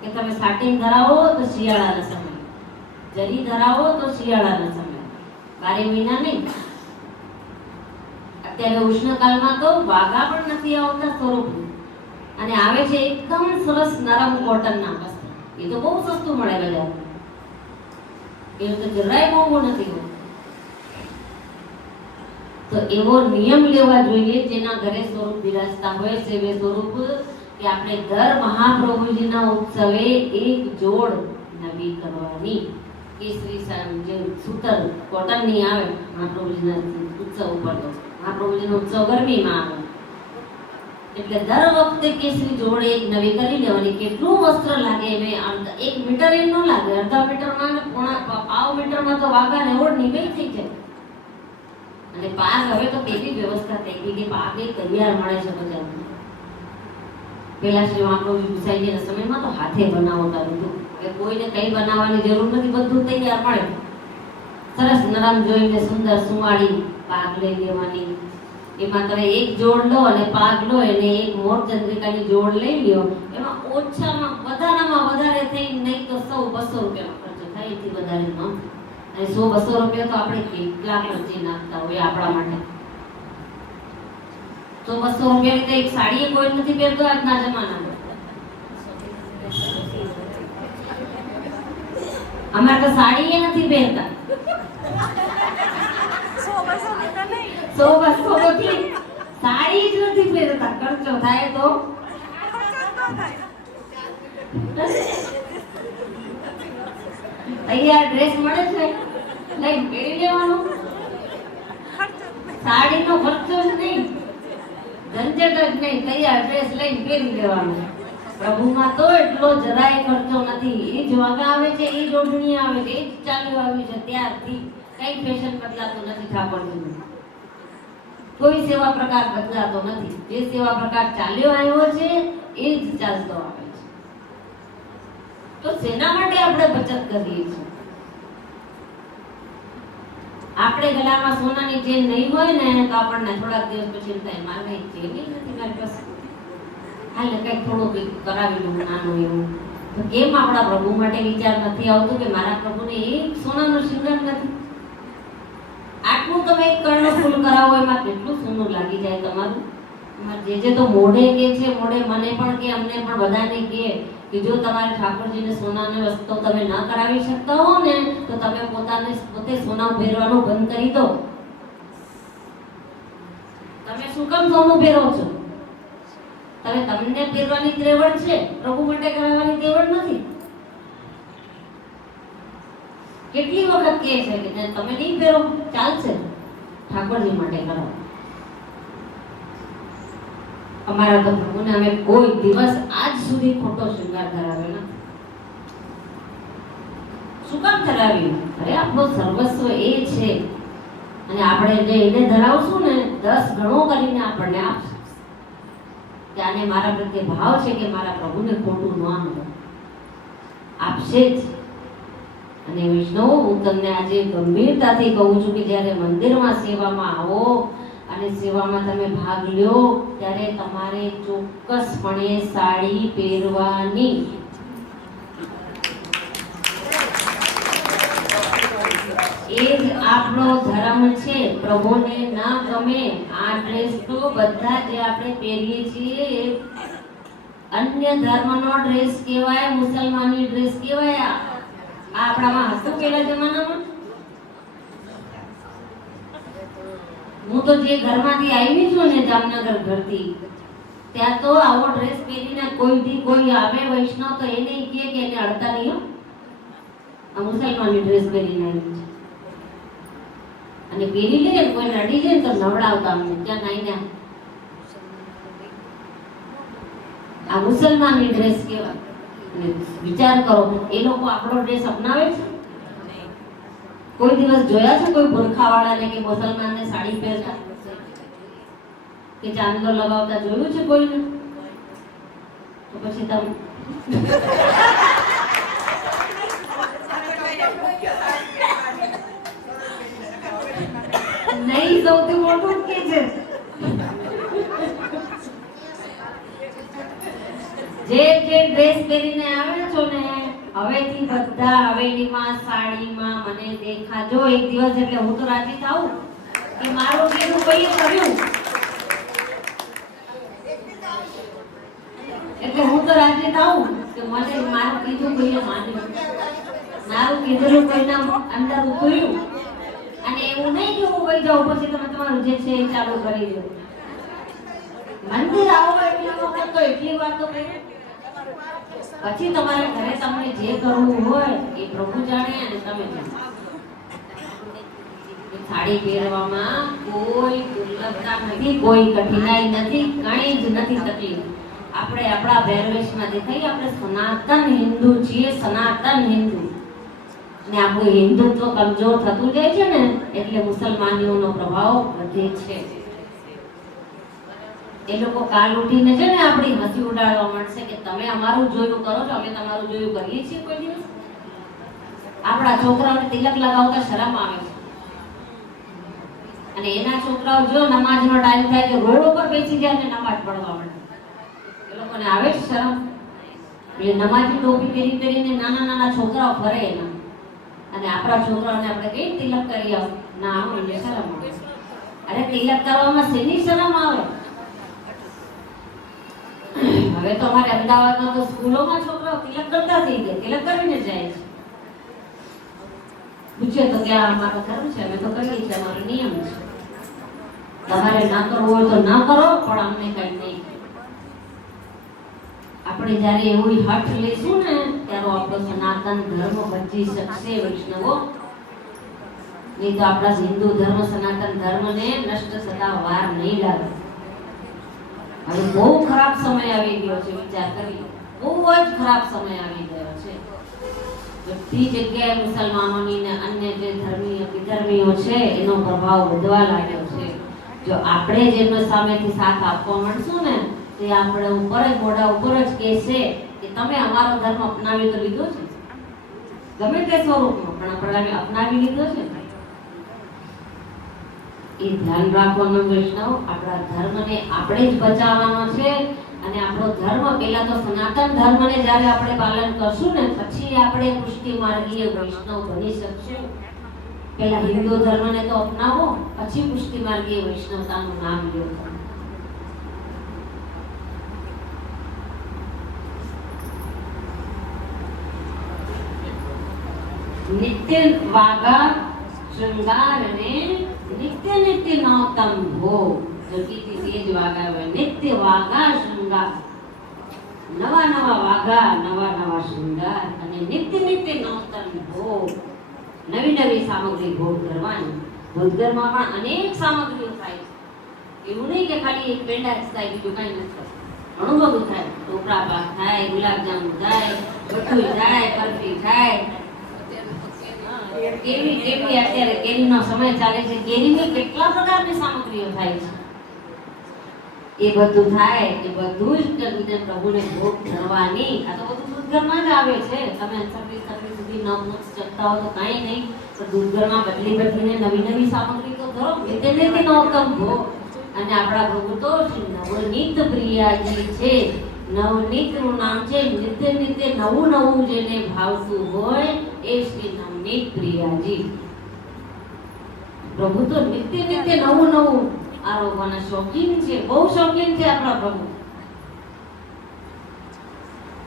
કે તમે સાટિન ધરાવો તો શિયાળાના સમય, જરી ધરાવો તો શિયાળાના સમય, 12 મહિના નહીં. અત્યારે ઉષ્ણકાળમાં તો વાઘા પણ નથી આવતા સ્વરૂપ, અને આવે છે એકદમ સરસ નરમ કોટનના વસ્ત્ર. એ તો બહુ સસ્તું મળે બજાર, એ તો જરાય મોંઘું નથી હોતું. તો એવો નિયમ લેવા જોઈએ જેના ઘરે સ્વરૂપ બિરાજતા હોય સેવે સ્વરૂપ, કે આપણે દર મહાપ્રભુજીના ઉત્સવે એક જોડ નવી કરવાની. કેસરી જે સૂતર કોટનની આવે મહાપ્રભુજીના ઉત્સવ ઉપર, તો મહાપ્રભુજીનો ઉત્સવ ગરમીમાં આવે એટલે દર વખતે કેસરી જોડે એક નવી કરી લેવાની. કેટલું વસ્ત્ર લાગે, એમ 1 મીટર એમ ન લાગે, અડધા મીટરમાં ને પાવ મીટરમાં તો વાઘા ને ઓઢ નીકળી થઈ જાય. અને પાગ હવે તો કેવી વ્યવસ્થા થઈ ગઈ કે પાગ એ તૈયાર મળે છે બજારમાં. પેલા શ્રી મહાપ્રભુ ગુસાઈજીના સમયમાં તો હાથે બનાવતા બધું, હવે કોઈને કઈ બનાવવાની જરૂર નથી, બધું તૈયાર મળે. સરસ નરમ જોઈને સુંદર સુવાળી પાગ લઈ લેવાની. એમાં તમે એક જોડ લો અને પાગ લો, એને એક મોર ચંદ્રિકાની જોડ લઈ લ્યો. એમાં ઓછામાં વધારે થઈ નહીં તો 100-200 રૂપિયાનો ખર્ચો થાય, એથી વધારે ન. અને 100-200 રૂપિયા તો આપણે કેટલા ખર્ચી નાખતા હોય આપણા માટે. 100-200 રૂપિયાની તો એક સાડી કોઈ નથી પહેરતો આજના જમાનામાં. અમારે તો સાડી નથી પહેરતા. 100-200 થી સાડી જ નથી પહેરતા. ખર્ચો થાય તો તૈયાર ડ્રેસ મળે છે, લઈને પહેરી લેવાનો. સાડીનો ખર્ચો જ નહીં, ઝંઝટ જ નહીં, તૈયાર ડ્રેસ લઈને પહેરી લેવાનો. પ્રભુમાં તો એટલો જરાય ખર્ચો નથી. એ જ વાઘા આવે છે, એ જ ઓઢણી આવે છે, એ જ ચાલ્યું આવ્યું છે ત્યારથી. કઈ ફેશન બદલાતું નથી ઠાકોરજીનું. તો કોઈ સેવા પ્રકાર બદલાતો નથી. જે સેવા પ્રકાર ચાલ્યો આવ્યો છે એ જ ચાલતો આવે છે. તો શેના માટે આપણે બચત કરીએ છીએ? આપણે ગળામાં સોનાની ચેન નહીં હોય ને તો આપણને થોડાક દિવસ પછી થાય મારે ચેન નથી મારી પાસે, હાલે કંઈક થોડું કંઈક કરાવી લઉં નાનું એવું. તો કેમ આપણા પ્રભુ માટે વિચાર નથી આવતો કે મારા પ્રભુને એક સોનાનો શિંગાર નથી? આટલું તમે એક કર્ણફૂલ કરાવો એમાં કેટલું સોનું લાગી જાય તમારું. જે તો મોઢે કે છે, મોઢે મને પણ કે અમને પણ બધાને કે જો તમારે ઠાકોરજીને સોનાની વસ્તુ તમે ન કરાવી શકતા હો ને તો તમે પોતે સોના પહેરવાનું બંધ કરી દો. તમે શું કામ સોનું પહેરો છો? તમને પહેરવાની ત્રેવડ છે, પ્રભુ માટે કરાવવાની ત્રેવડ નથી. કેટલી વખત કહે છે કે તમે નહીં પહેરો ચાલશે, ઠાકોરજી માટે કરાવો. અમારા તો પ્રભુને અમે કોઈ દિવસ આજ સુધી ખોટો શૃંગાર ધરાવ્યો નથી. શું કામ ધરાવ્યું? અરે આપણો સર્વસ્વ એ છે અને આપણે જે એને ધરાવશું ને 10 ગણો કરીને આપણને આપશે. ત્યાંને મારા પ્રત્યે ભાવ છે કે મારા પ્રભુને ખોટું ન આપશે જ. અને વિષ્ણુ, હું તમને આજે ગંભીરતાથી કહું છું કે જ્યારે મંદિરમાં સેવામાં આવો અને સેવામાં તમે ભાગ લ્યો ત્યારે તમારે ચોક્કસપણે સાડી પહેરવાની. એ જ આપણો ધર્મ છે. પ્રભુને ન ગમે આ ડ્રેસ તો બધા જે આપણે પહેરીએ છીએ અન્ય ધર્મનો ડ્રેસ કહેવાય, મુસલમાની ડ્રેસ કહેવાય. આ આપણામાં હતું પેલા જમાનામાં. હું તો જે ઘરમાંથી આવી છું ને જામનગર ઘરથી, ત્યાં તો આવો ડ્રેસ પહેરીને કોઈ આવે વૈષ્ણવ તો એને કહે કે એને અડતા નહીં, આ મુસલમાની ડ્રેસ પહેરીને આવી છે. અને પહેરી લે કોઈ નડી જાય તો નવડાવતા અમને ત્યાં નાઈને આ મુસલમાનની ડ્રેસ કહેવાય. વિચાર કરો, એ લોકો આપણો ડ્રેસ અપનાવે છે? કોઈ દિવસ જોયા છે કોઈ બુરખાવાળાને કે મુસલમાનને સાડી પહેરતા કે ચાંદલો લગાવતા જોયું છે કોઈને? તો પછી તમે નહીં સૌથી મોટું કે છે જે ડ્રેસ પહેરીને આવે છો ને હવેથી બધા હવેલીમાં સાડીમાં મને દેખાજો એક દિવસ. એટલે હું તો રાજી થાઉં કે મારું કીધું કઈ કર્યું, એટલે હું તો રાજી થાઉં કે મને મારું કીધું કોઈએ માન્યું, મારું કીધેલું કોઈના અંદર ઉતર્યું. અને એવું નહીં કે હું વહી જાઉં પછી તમે તમારું જે છે એ ચાલુ કરી દો. મંદિર આવો એટલી વખત તો એટલી વાર તો પછી તમારે ઘરે તમને જે કરવું હોય એ પ્રભુ જાણે અને તમે જાણો. સાડી પહેરવામાં કોઈ દુર્લભતા નથી, કોઈ કઠિનાઈ નથી, કઈ જ નથી તકલીફ. આપણે આપણા પહેરવેશમાં દેખાઈ આપણે સનાતન હિન્દુ છીએ, સનાતન હિન્દુ. ને આપણું હિન્દુત્વ કમજોર થતું જાય છે ને એટલે મુસલમાનીઓનો પ્રભાવ વધે છે. એ લોકો કાલ ઉઠીને છે ને આપણી હસી ઉડાડવા માંડશે કે તમે અમારું જોયું કરો છો, અમે તમારું જોયું કરીએ છીએ કોઈ દિવસ? આપણા છોકરાઓને તિલક લગાવતા શરમ આવે છે અને એના છોકરાઓ જો નમાજનો ટાઈમ થાય કે રોડ ઉપર બેસી જાય ને નમાજ પઢવા માંડે. એ લોકોને આવે છે શરમ? એટલે નમાજી ટોપી પહેરીને નાના છોકરાઓ ફરે એના. અને આપણા છોકરાઓને આપણે કઈ તિલક કરી આવ ના આવે એટલે શરમ આવે. અરે તિલક કરવામાં શેની શરમ આવે? હવે તો અમારે અમદાવાદમાં તો સ્કૂલોમાં છોકરાઓ તિલક કરતા થઈ ગયા, તિલક કરીને જાય છે. પૂછે તો કે અમારો ધર્મ છે, અમે તો કરીએ છીએ, અમારો નિયમ છે. તમારે ના કરવું હોય તો ના કરો, પણ અમને કઈ નહીં. આપણે જ્યારે એવું હઠ લેશું ને ત્યારે આપણો સનાતન ધર્મ બચી શકશે વૈષ્ણવો. નહીં તો આપણા હિન્દુ ધર્મ સનાતન ધર્મને નષ્ટ થતા વાર નહીં લાગે. હવે બહુ ખરાબ સમય આવી ગયો છે, વિચાર કરી. બહુ જ ખરાબ સમય આવી ગયો છે. બધી જગ્યાએ મુસલમાનોની ને અન્ય જે વિધર્મીઓ છે એનો પ્રભાવ વધવા લાગ્યો છે. જો આપણે જેનો સામેથી સાથ આપવા માંડશું ને તે આપણે ઉપર જ મોઢા ઉપર જ કહેશે કે તમે અમારો ધર્મ અપનાવી તો લીધો છે, ગમે તે સ્વરૂપમાં પણ આપણે અપનાવી લીધો છે. એ ધ્યાન રાખવાનું વૈષ્ણવ, આપણા ધર્મને આપણે જ બચાવવાનો છે. અને આપણો ધર્મ પહેલા તો સનાતન ધર્મને જ્યારે આપણે પાલન કરશું ને પછી આપણે પુષ્ટિ માર્ગીય વૈષ્ણવ બની શકશું. પહેલા હિન્દુ ધર્મને તો અપનાવો, પછી પુષ્ટિ માર્ગીય વૈષ્ણવતાનું નામ લો. નિત્ય વાગા શૃંગાર ને નિત્ય નિત્ય નૌતમ ભોગ. જગીથી તેજ વાગા હોય, નિત્ય વાગા શૃંગાર, નવા નવા વાગા, નવા નવા શૃંગાર અને નિત્ય નિત્ય નૌતમ ભોગ. નવી નવી સામગ્રી ભોગ કરવાની. ભૂતગરમાં પણ અનેક સામગ્રીઓ થાય છે. એવું નહીં કે ખાલી એક પેંડા જ થાય, બીજું કઈ નથી થતું. ઘણું બધું થાય. ટોપરા પાક થાય, ગુલાબજાંબુ થાય, બધું થાય, બરફી થાય. કેવી કેવી અત્યારે કેરીનો સમય ચાલે છે, કેરીની કેટલા પ્રકારની સામગ્રીઓ થાય છે. એ બધું થાય, એ બધું જ કરીને પ્રભુને ભોગ ધરવાની. આ તો બધું દૂધઘરમાં જ આવે છે. તમે 36 સુધી ન શકતા હો તો કાંઈ નહીં, તો દૂધઘરમાં બદલીને નવી નવી સામગ્રી તો ધરો. એટલે નવતમ ભોગ. અને આપણા પ્રભુ તો શ્રી નવનીત પ્રિયાજી છે. નવનીતનું નામ છે. નિત્ય નિત્ય નવું નવું જેને ભાવતું હોય એ શ્રી નવનીત પ્રિયાજી. પ્રભુ તો નિત્ય નિત્ય નવું નવું આરોગવાના શોખીન છે, બહુ શોખીન છે આપણા પ્રભુ.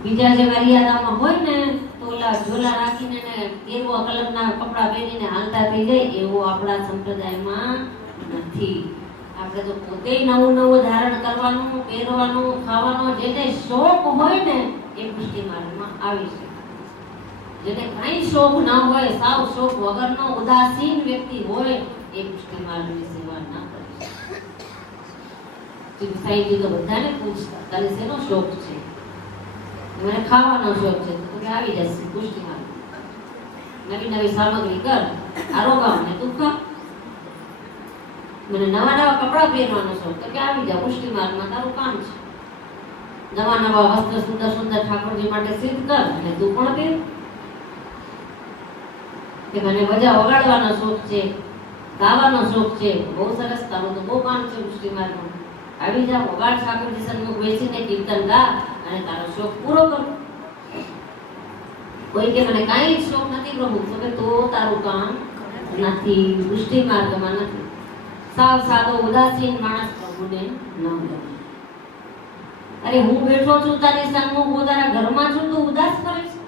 બીજા જે મર્યાદામાં હોય ને તો ઓલા ઝોલા રાખીને ને કેરવા કલરના કપડા પહેરીને હાલતા થઈ જાય, એવું આપણા સંપ્રદાયમાં નથી. આપણે તો પોતે નવું નવું ધારણ કરવાનું, પહેરવાનું, ખાવાનું, જેને શોખ હોય ને એ પુષ્ટિ માર્ગમાં આવી શકે. જેને કઈ શોખ ના હોય, સાવ શોખ વગરનો ઉદાસીન વ્યક્તિ હોય એ પુષ્ટિ માર્ગની સેવા ના કરી શકે. સાઈજી તો બધાને પૂછતા તને શેનો શોખ છે? મને ખાવાનો શોખ છે. તો કે આવી જશે પુષ્ટિ માર્ગ. નવી નવી સામગ્રી કર, આરોગાવ ને તું ખા. મને નવા નવા કપડા પહેરવાનો શોખ, તો કે આવી જા પુષ્ટિ માર્ગમાં, તારું કામ છે. નવા નવા વસ્ત્ર સુંદર સુંદર ઠાકોરજી માટે સિદ્ધ કર અને તું પણ પહેર. કે મને વજા વગાડવાનો શોખ છે, ગાવાનો શોખ છે, બહુ સરસ, તારું તો બહુ કામ છે પુષ્ટિ માર્ગમાં. આવી જા, વગાડ ઠાકોરજી સન્મુખ બેસીને કીર્તન ગા અને તારો શોખ પૂરો કર. કોઈ કે મને કાંઈ શોખ નથી પ્રભુ, તો કે તો તારું કામ નથી, પુષ્ટિ માર્ગમાં નથી. સાવ સાદો ઉદાસીન માણસ પ્રભુને ન ગમે. અરે હું બેઠો છું તારી સન્મુખ, હું તારા ઘરમાં છું, તું ઉદાસ કરે છે.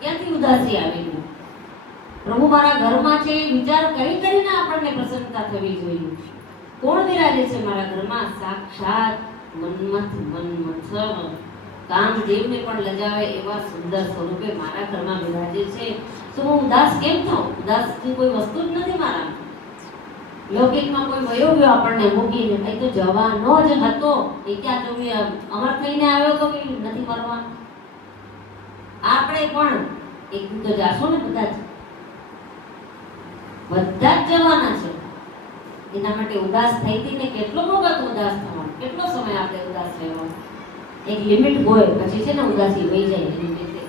ક્યાંથી ઉદાસી આવી? પ્રભુ મારા ઘરમાં છે, વિચાર કરી કરીને આપણને પ્રસન્નતા થવી જોઈએ. કોણ બિરાજે છે મારા ઘરમાં? સાક્ષાત મન્મથ કામદેવને પણ લજાવે એવા સુંદર સ્વરૂપે મારા ઘરમાં બિરાજે છે. તો હું ઉદાસ કેમ થાઉં? ઉદાસની કોઈ વસ્તુ જ નથી મારા. લૌકિકમાં કોઈ વયો ગયો આપણને મૂકીને, કઈ તો જવાનો જ હતો, એ ક્યાં જોવી અમર થઈને આવ્યો તો કે નથી મરવા. આપણે પણ એક દિન તો જાશું ને, બધા જ જવાના છે. એના માટે ઉદાસ થઈ હતી ને કેટલો વખત ઉદાસ થવાનું, કેટલો સમય આપણે ઉદાસ રહેવાનું. એક લિમિટ હોય પછી છે ને ઉદાસી વહી જાય. એની રીતે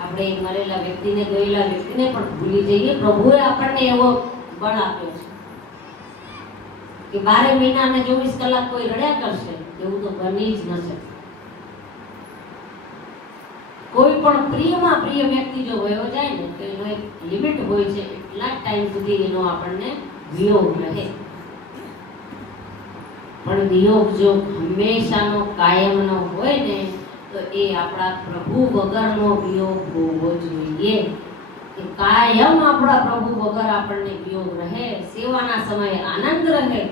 આપણે એક મરેલા વ્યક્તિને, ગયેલા વ્યક્તિને પણ ભૂલી જઈએ. પ્રભુએ આપણને એવો બળ આપ્યો છે કે 12 મહિના અને 24 કલાક કોઈ રડ્યા કરશે એવું તો બની જ ન શકે. કોઈ પણ પ્રિયમાં પ્રિય વ્યક્તિ જો વયો જાય ને તો એનો એક લિમિટ હોય છે, એટલા જ ટાઈમ સુધી એનો આપણને વિયોગ રહે. પણ વિયોગ જો હંમેશાનો કાયમનો હોય ને તો એ આપણા પ્રભુ વગરનો વિયોગ હોવો જોઈએ. કે કાયમ આપણા પ્રભુ વગર આપણને વિયોગ રહે, સેવાના સમયે આનંદ રહે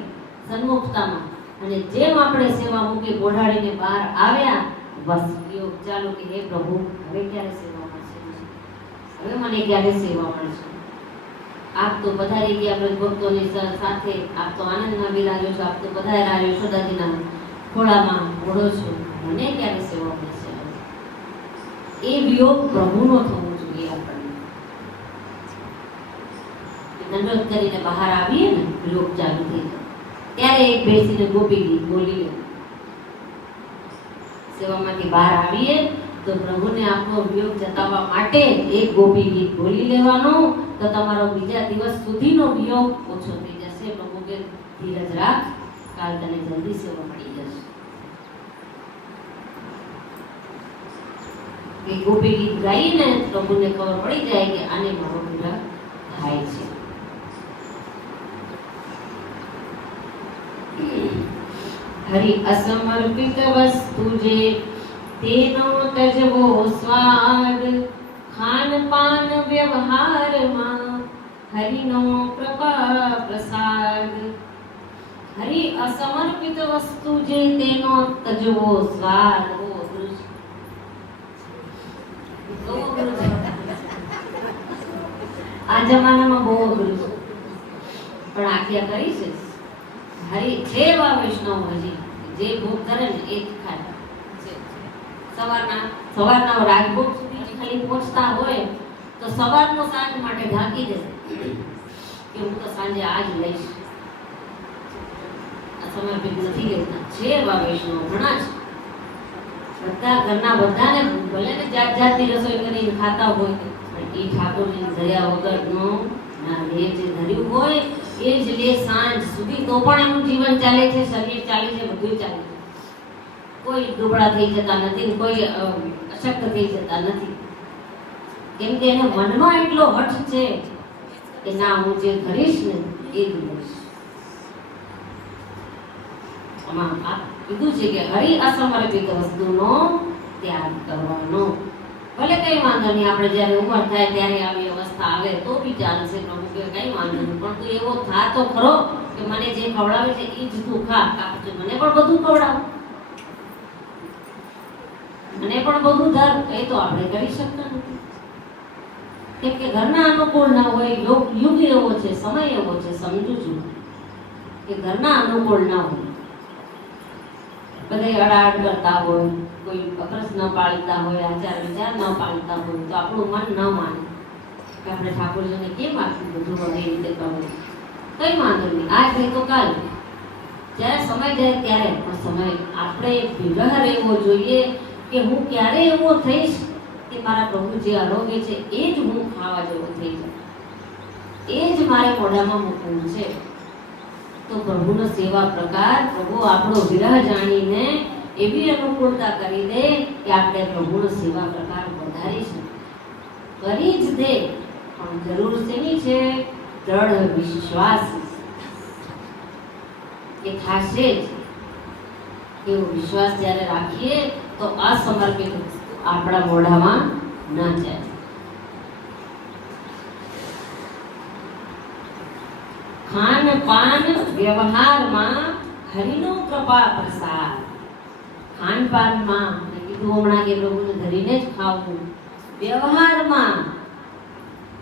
સન્મુખતામાં. અને જેમ આપણે સેવા મૂકી બોઢાડીને બહાર આવ્યા, બસ વિયોગ ચાલુ કે હે પ્રભુ હવે ક્યારે સેવા મળશે, હવે મને ક્યારે સેવા મળશે. આપ તો પધારી ગયા ભક્તોની સાથે, આપ તો આનંદમાં બિરાજો છો, આપ તો પધાર્યા યશોદાજીના ખોળામાં ઘોડો છો, મને ક્યારે સેવા મળશે. એ વિયોગ પ્રભુનો થવો જોઈએ આપણને. દંડોત કરીને બહાર આવીએ ને લોક ચાલુ થઈ જાય ત્યારે એક બેસીને ગોપી ગીત બોલી લે. સેવામાંથી બહાર આવીએ તો પ્રભુને આપણો વિયોગ જતાવવા માટે એક ગોપી ગીત બોલી લેવાનું, તો તમારો બીજા દિવસ સુધીનો વિયોગ ઓછો થઈ જશે. પ્રભુ કે ધીરજ રાખ, કાલ તને જલ્દી સેવા મળી જશે. એ ગોપી ગીત ગાઈને પ્રભુને ખબર પડી જાય કે આને મારો વિરહ થાય છે. હરિ અસમર્પિત વસ્તુ જે તેનો તજવો સ્વાદ, ખાન પાન વ્યવહારમાં હરિનો કૃપા પ્રસાદ. હરિ અસમર્પિત વસ્તુ જે તેનો તજવો સ્વાદ. આ જમાનામાં બહુ અઘરું છે, પણ આજ્ઞા કરી છે. હરિ જેવા વૈષ્ણવ હજી જે ભોગ કરે ને એ જ ખાય. સવારના રાજભોગ સુધી ખાલી પહોંચતા હોય તો સવારનો સાંજ માટે ઢાંકી દે કે હું તો સાંજે આ જ લઈશ. આ સમર્પિત નથી લેતા. જેવા વૈષ્ણવ ઘણા છે, બધા ઘરના બધાને ભલે ને જાત જાતની રસોઈ કરીને ખાતા હોય, પણ એ ઠાકોરને ધર્યા વગરનો ના લે. જે ધર્યું હોય એ જ લે સાંજ સુધી, તો પણ એનું જીવન ચાલે છે, શરીર ચાલે છે, બધું ચાલે છે. કોઈ દુબળા થઈ જતા નથી, કોઈ અશક્ત થઈ જતા નથી, કેમ કે એને મનમાં એટલો હઠ છે કે ના હું જે કરીશ ને એ જ લઈશ. આમાં આ કીધું છે કે હરિ અસમર્પિત વસ્તુનો ત્યાગ કરવાનો. ભલે કઈ વાંધો નહીં, આપણે જ્યારે ઉંમર થાય ત્યારે આવી અવસ્થા આવે તો બી ચાલશે. પ્રભુ કે કઈ વાંધો નહીં, પણ તું એવો થા તો ખરો કે મને જે ખવડાવે છે એ જ તું ખા, કાપી મને પણ બધું ખવડાવ, મને પણ બધું ધર. એ તો આપણે કરી શકતા નથી, કેમ કે ઘરના અનુકૂળ ના હોય. યુગ એવો છે, સમય એવો છે, સમજુ છું કે ઘરના અનુકૂળ ના હોય. બધા અડાઅડ કરતા હોય, કોઈ અકરસ ન પાળતા હોય, આચાર વિચાર ન પાળતા હોય, તો આપણું મન ન માને કે આપણે ઠાકોરજીને કેમ આટલું બધું એ રીતે કરવું. કઈ વાંધો નહીં, આજ નહીં તો કાલ, જ્યારે સમય જાય ત્યારે. પણ સમય આપણે વિરહ રહેવો જોઈએ કે હું ક્યારે એવો થઈશ કે મારા પ્રભુ જે આરોગ્ય છે એ જ હું ખાવા જેવો થઈ જાય, એ જ મારે મોઢામાં મૂકવું છે. તો પ્રભુનો સેવા પ્રકાર, પ્રભુ આપણો વિરહ જાણીને એવી અનુકૂળતા કરી દે કે આપણે પ્રભુનો સેવા પ્રકાર વધારીશું. કરી જ દે, પણ જરૂર શેની છે? દ્રઢ વિશ્વાસ કે થશે જ. એવો વિશ્વાસ જ્યારે રાખીએ તો અસમર્પિત આપણા મોઢામાં ન જાય. ખાન પાન વ્યવહારમાં હરિનો કૃપા પ્રસાદ. ખાન પાનમાં કીધું હમણાં કે પ્રભુને ધરીને જ ખાવું. વ્યવહારમાં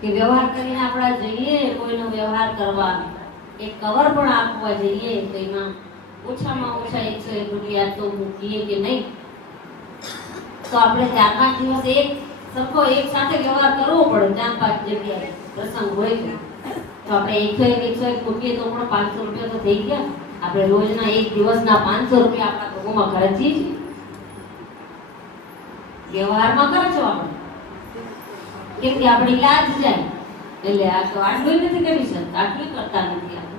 કે વ્યવહાર કરીને આપણા જઈએ કોઈનો વ્યવહાર કરવા, એક કવર પણ આપવા જઈએ તો એમાં ઓછામાં ઓછા 101 રૂપિયા તો મૂકીએ કે નહીં, તો આપણે 4-5 દિવસ એક સરખો એક સાથે વ્યવહાર કરવો પડે. 4-5 જગ્યાએ પ્રસંગ હોય તો આપણે 101 મૂકીએ તો પણ 500 રૂપિયા તો થઈ ગયા. આપણે રોજના એક દિવસના 500 રૂપિયા આપણા પ્રભુમાં ખર્ચી જ વ્યવહારમાં ખર્ચો આપણે, કેમ કે આપણી લાજ જાય. એટલે આ તો આટલું નથી કરી શકતા, આટલું કરતા નથી આપણે.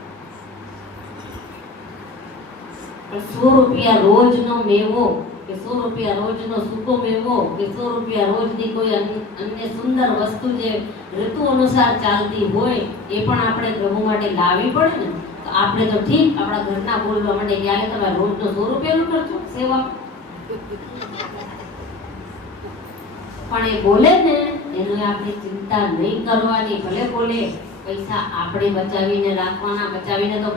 પણ 100 રૂપિયા રોજનો મેવો કે 100 રૂપિયા રોજનો સૂકો મેવો કે 100 રૂપિયા રોજની કોઈ અન્ય સુંદર વસ્તુ જે ઋતુ અનુસાર ચાલતી હોય એ પણ આપણે પ્રભુ માટે લાવવી પડે ને. તો આપણે તો ઠીક આપણા ઘરના બોલવા માટે ક્યારે તમે રોજનો 100 રૂપિયાનો ખર્ચો સેવા, પણ એ બોલે ને એનું આપણે ચિંતા નહીં કરવાની. ભલે બોલે, પૈસા આપણે બચાવીને રાખવાના. બચાવીને તો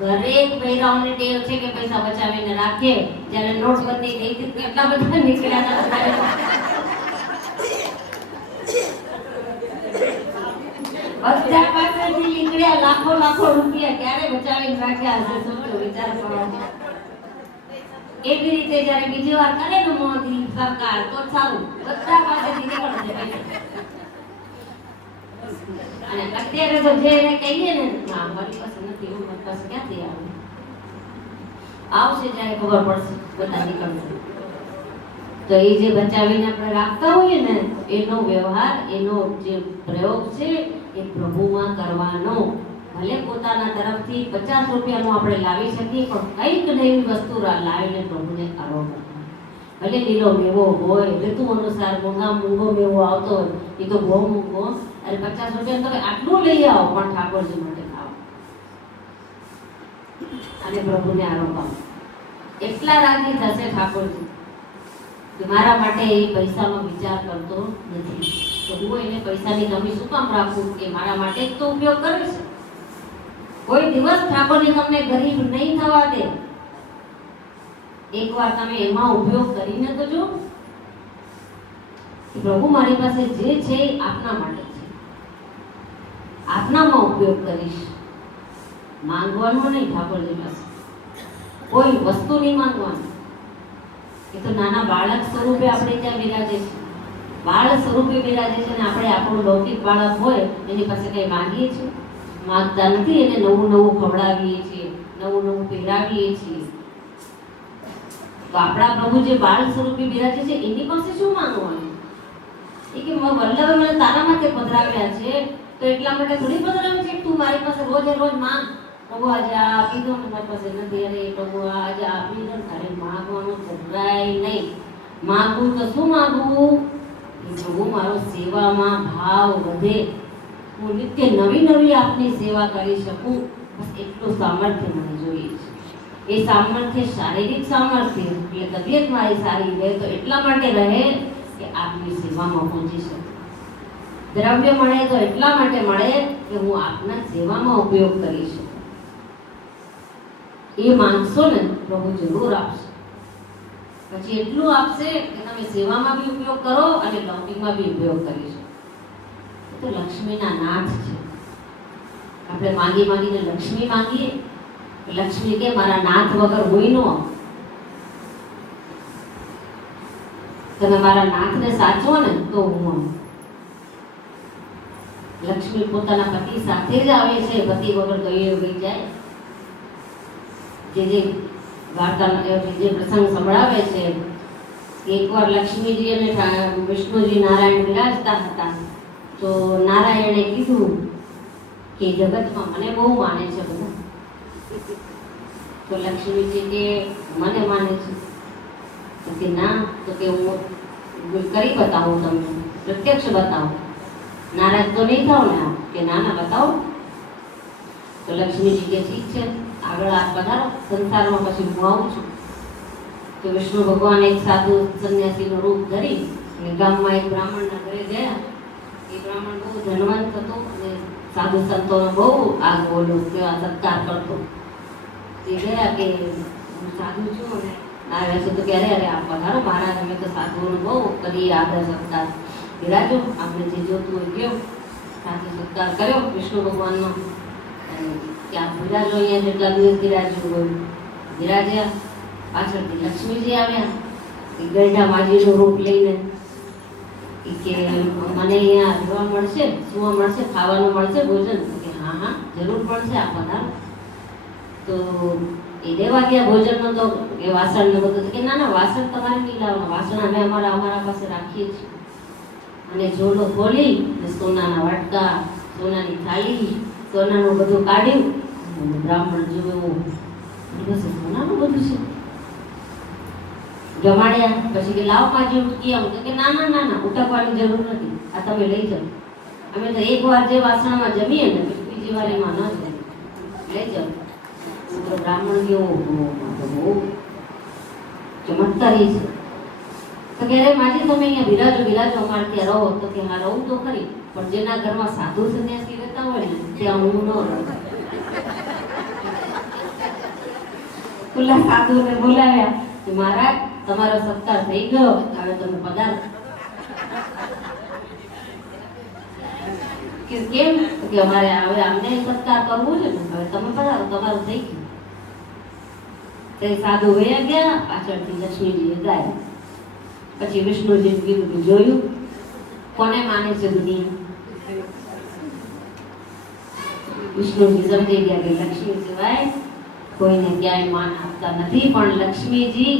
દરેક બૈરાઓની ટેવ છે કે પૈસા બચાવીને રાખે. જ્યારે નોટબંધી થઈ હતી કેટલા બધા નીકળ્યા હતા, બધા પાસેથી નીકળ્યા લાખો રૂપિયા. ક્યારે બચાવીને રાખ્યા હશે, સોચો, વિચાર કરો. એવી રીતે જ્યારે બીજી વાર કરે ને મોદી સરકાર તો સારું, બધા પાસેથી નીકળશે. અને અત્યારે તો જે એને કહીએ ને ના મારી પાસે નથી, એવું મારી પાસે ક્યાંથી આવે? આવશે જ્યારે ખબર પડશે, બધા નીકળશે. તો એ જે બચાવીને આપણે રાખતા હોઈએ ને, એનો વ્યવહાર, એનો જે પ્રયોગ છે એ પ્રભુમાં કરવાનો. ભલે પોતાના તરફથી 50 રૂપિયાનું આપણે લાવી શકીએ, પણ કંઈક નવી વસ્તુ લાવીને પ્રભુને અર્પણ કરવાનો. ભલે લીલો મેવો હોય, ઋતુ અનુસાર મૂંગો મેવો આવતો હોય, એ તો બહુ મૂંગો, અને 50 રૂપિયા તમે આટલું લઈ આવો, પણ ઠાકોરજી માટે ખાઓ અને પ્રભુને આરોપણ. એટલા રાજી થશે ઠાકોરજી કે મારા માટે એ પૈસાનો વિચાર કરતો નથી, તો હું એને પૈસાની કમી શું કામ રાખું? કે મારા માટે જ તો ઉપયોગ કરે છે. કોઈ દિવસ ઠાકોરજી તમને ગરીબ નહીં થવા દે. એકવાર તમે એમાં ઉપયોગ કરીને તો જો, પ્રભુ મારી પાસે જે છે એ આપના માટે છે, આપનામાં ઉપયોગ કરીશ. માંગવાનું નહીં ઠાકોરજી પાસે, કોઈ વસ્તુ નહીં માંગવાનું. એ તો નાના બાળક સ્વરૂપે આપણે ત્યાં બિરાજે છે, બાળ સ્વરૂપે બિરાજે છે, ને આપણે આપણું લૌકિક બાળક હોય એની પાસે કઈ માંગીએ છીએ? માંગતા નથી. એને નવું નવું ખવડાવીએ છીએ, નવું નવું પહેરાવીએ છીએ. તો આપણા પ્રભુ જે બાળ સ્વરૂપે બિરાજે છે એની પાસે શું માંગવાનું? એ કે વલ્લભે મને તારા માટે પધરાવ્યા છે, તો એટલા માટે થોડી પધરાવ્યા છે તું મારી પાસે રોજે રોજ માંગ. પ્રભુ આજે આ આપી દો, મારી પાસે નથી, અરે પ્રભુ આજે આપી દો. અરે માંગવાનું જરાય નહીં. માંગવું તો શું માંગવું? પ્રભુ મારો સેવામાં ભાવ વધે, હું નિત્ય નવી નવી આપની સેવા કરી શકું, બસ એટલું સામર્થ્ય મને જોઈએ છે. એ સામર્થ્ય શારીરિક સામર્થ્ય, એટલે તબિયત મારી સારી રહે તો એટલા માટે રહે કે આપની સેવામાં પહોંચી શકું. દ્રવ્ય મળે તો એટલા માટે મળે કે હું આપના સેવામાં ઉપયોગ કરી શકું. એ માંગશો ને, પ્રભુ જરૂર આપશે. પછી એટલું આપશે કે તમે સેવામાં બી ઉપયોગ કરો અને લૌકિકમાં બી ઉપયોગ કરી શકો. તો લક્ષ્મીના નાથ છે. આપણે માંગી માંગીને લક્ષ્મી માંગીએ, લક્ષ્મી કે મારા નાથ વગર હોય નો. તમે મારા નાથને સાચવો ને તો હું. લક્ષ્મી પોતાના પતિ સાથે જ આવે છે, પતિ વગર તો એ વહી જાય. જે વાર્તા જે પ્રસંગ સંભળાવે છે, એકવાર લક્ષ્મીજી અને વિષ્ણુજી નારાયણ વિરાજતા હતા, તો નારાયણે કીધું કે જગતમાં મને બહુ માને છે બધા. તો લક્ષ્મીજી કે મને માને છે? તો કે ના, તો કે હું કરી બતાવું, તમને પ્રત્યક્ષ બતાવું. નારાજ તો નહીં થાવ ને? કે ના ના બતાવો. તો લક્ષ્મીજી કે ઠીક છે, આગળ આપ પધારો, સંસારમાં પછી હું આવું છું. તો વિષ્ણુ ભગવાન એક સાધુ સંન્યાસીનું રૂપ ધરી અને ગામમાં એક બ્રાહ્મણના ઘરે ગયા. એ બ્રાહ્મણ બહુ ધનવંત હતો અને સાધુ સંતોનો બહુ આગળ કેવા સત્કાર કરતો. તે ગયા કે હું સાધુ છું અને આવ્યા છે, તો ક્યારે અરે આપ પધારો મહારાજ, અમે તો સાધુઓનો બહુ કરી આદર સત્કાર, બિરાજો, આપણે જે જોતું હોય ગયો. સાધુ સત્કાર કર્યો વિષ્ણુ ભગવાનનો. ત્યાં બિરાજો, અહીંયા જેટલા દિવસ બિરાજ્યું હોય બિરાજ્યા. પાછળથી લક્ષ્મીજી આવ્યા, એ ગરડા માજીનું રૂપ લઈને. કે મને અહીંયા રહેવા મળશે, સુવા મળશે, ખાવાનું મળશે, ભોજન? કે હા હા જરૂર પડશે, આ પધારો. તો એ દેવા ગયા ભોજનનો, તો એ વાસણ ને બધું. કે ના ના વાસણ તમારે નહીં લાવવાના, વાસણ અમે અમારા પાસે રાખીએ છીએ. અને ઝોલો ખોલી અને સોનાના વાટકા, સોનાની થાળી, સોનાનું બધું કાઢ્યું. બ્રાહ્મણ જોયું, બસ સોનાનું બધું છે. જમાડ્યા. પછી કે લાવ પાછી ઉટકી આવું. તો કે ના ના ના ના, ઉટકવાની જરૂર નથી, આ તમે લઈ જાઓ. અમે તો એકવાર જે વાસણમાં જમીએ ને બીજી વાર એમાં ન જમીએ, લઈ જાઓ. તો બ્રાહ્મણ કેવો બહુ ચમત્કારી છે. તો કે અરે માજી તમે અહીંયા બિરાજો અમારે ત્યાં રહો. તો કે હા રહું તો ખરી, પણ જેના ઘરમાં સાધુ સંન્યાસી રહેતા હોય ને ત્યાં હું ન રહું. ખુલ્લા સાધુને બોલાવ્યા કે મહારાજ તમારો સત્કાર થઈ ગયો, હવે તમે પધારો. કે કેમ? કે અમારે હવે અમને સત્કાર કરવો છે ને, હવે તમે પધારો, તમારું થઈ ગયું. તે સાધુ વયા ગયા, પાછળથી લક્ષ્મીજીએ ગાય. પછી વિષ્ણુજીને કીધું કે જોયું કોને માને છે દુનિયા? વિષ્ણુજી સમજી ગયા કે લક્ષ્મી સિવાય કોઈને ક્યાંય માન આપતા નથી, પણ લક્ષ્મીજી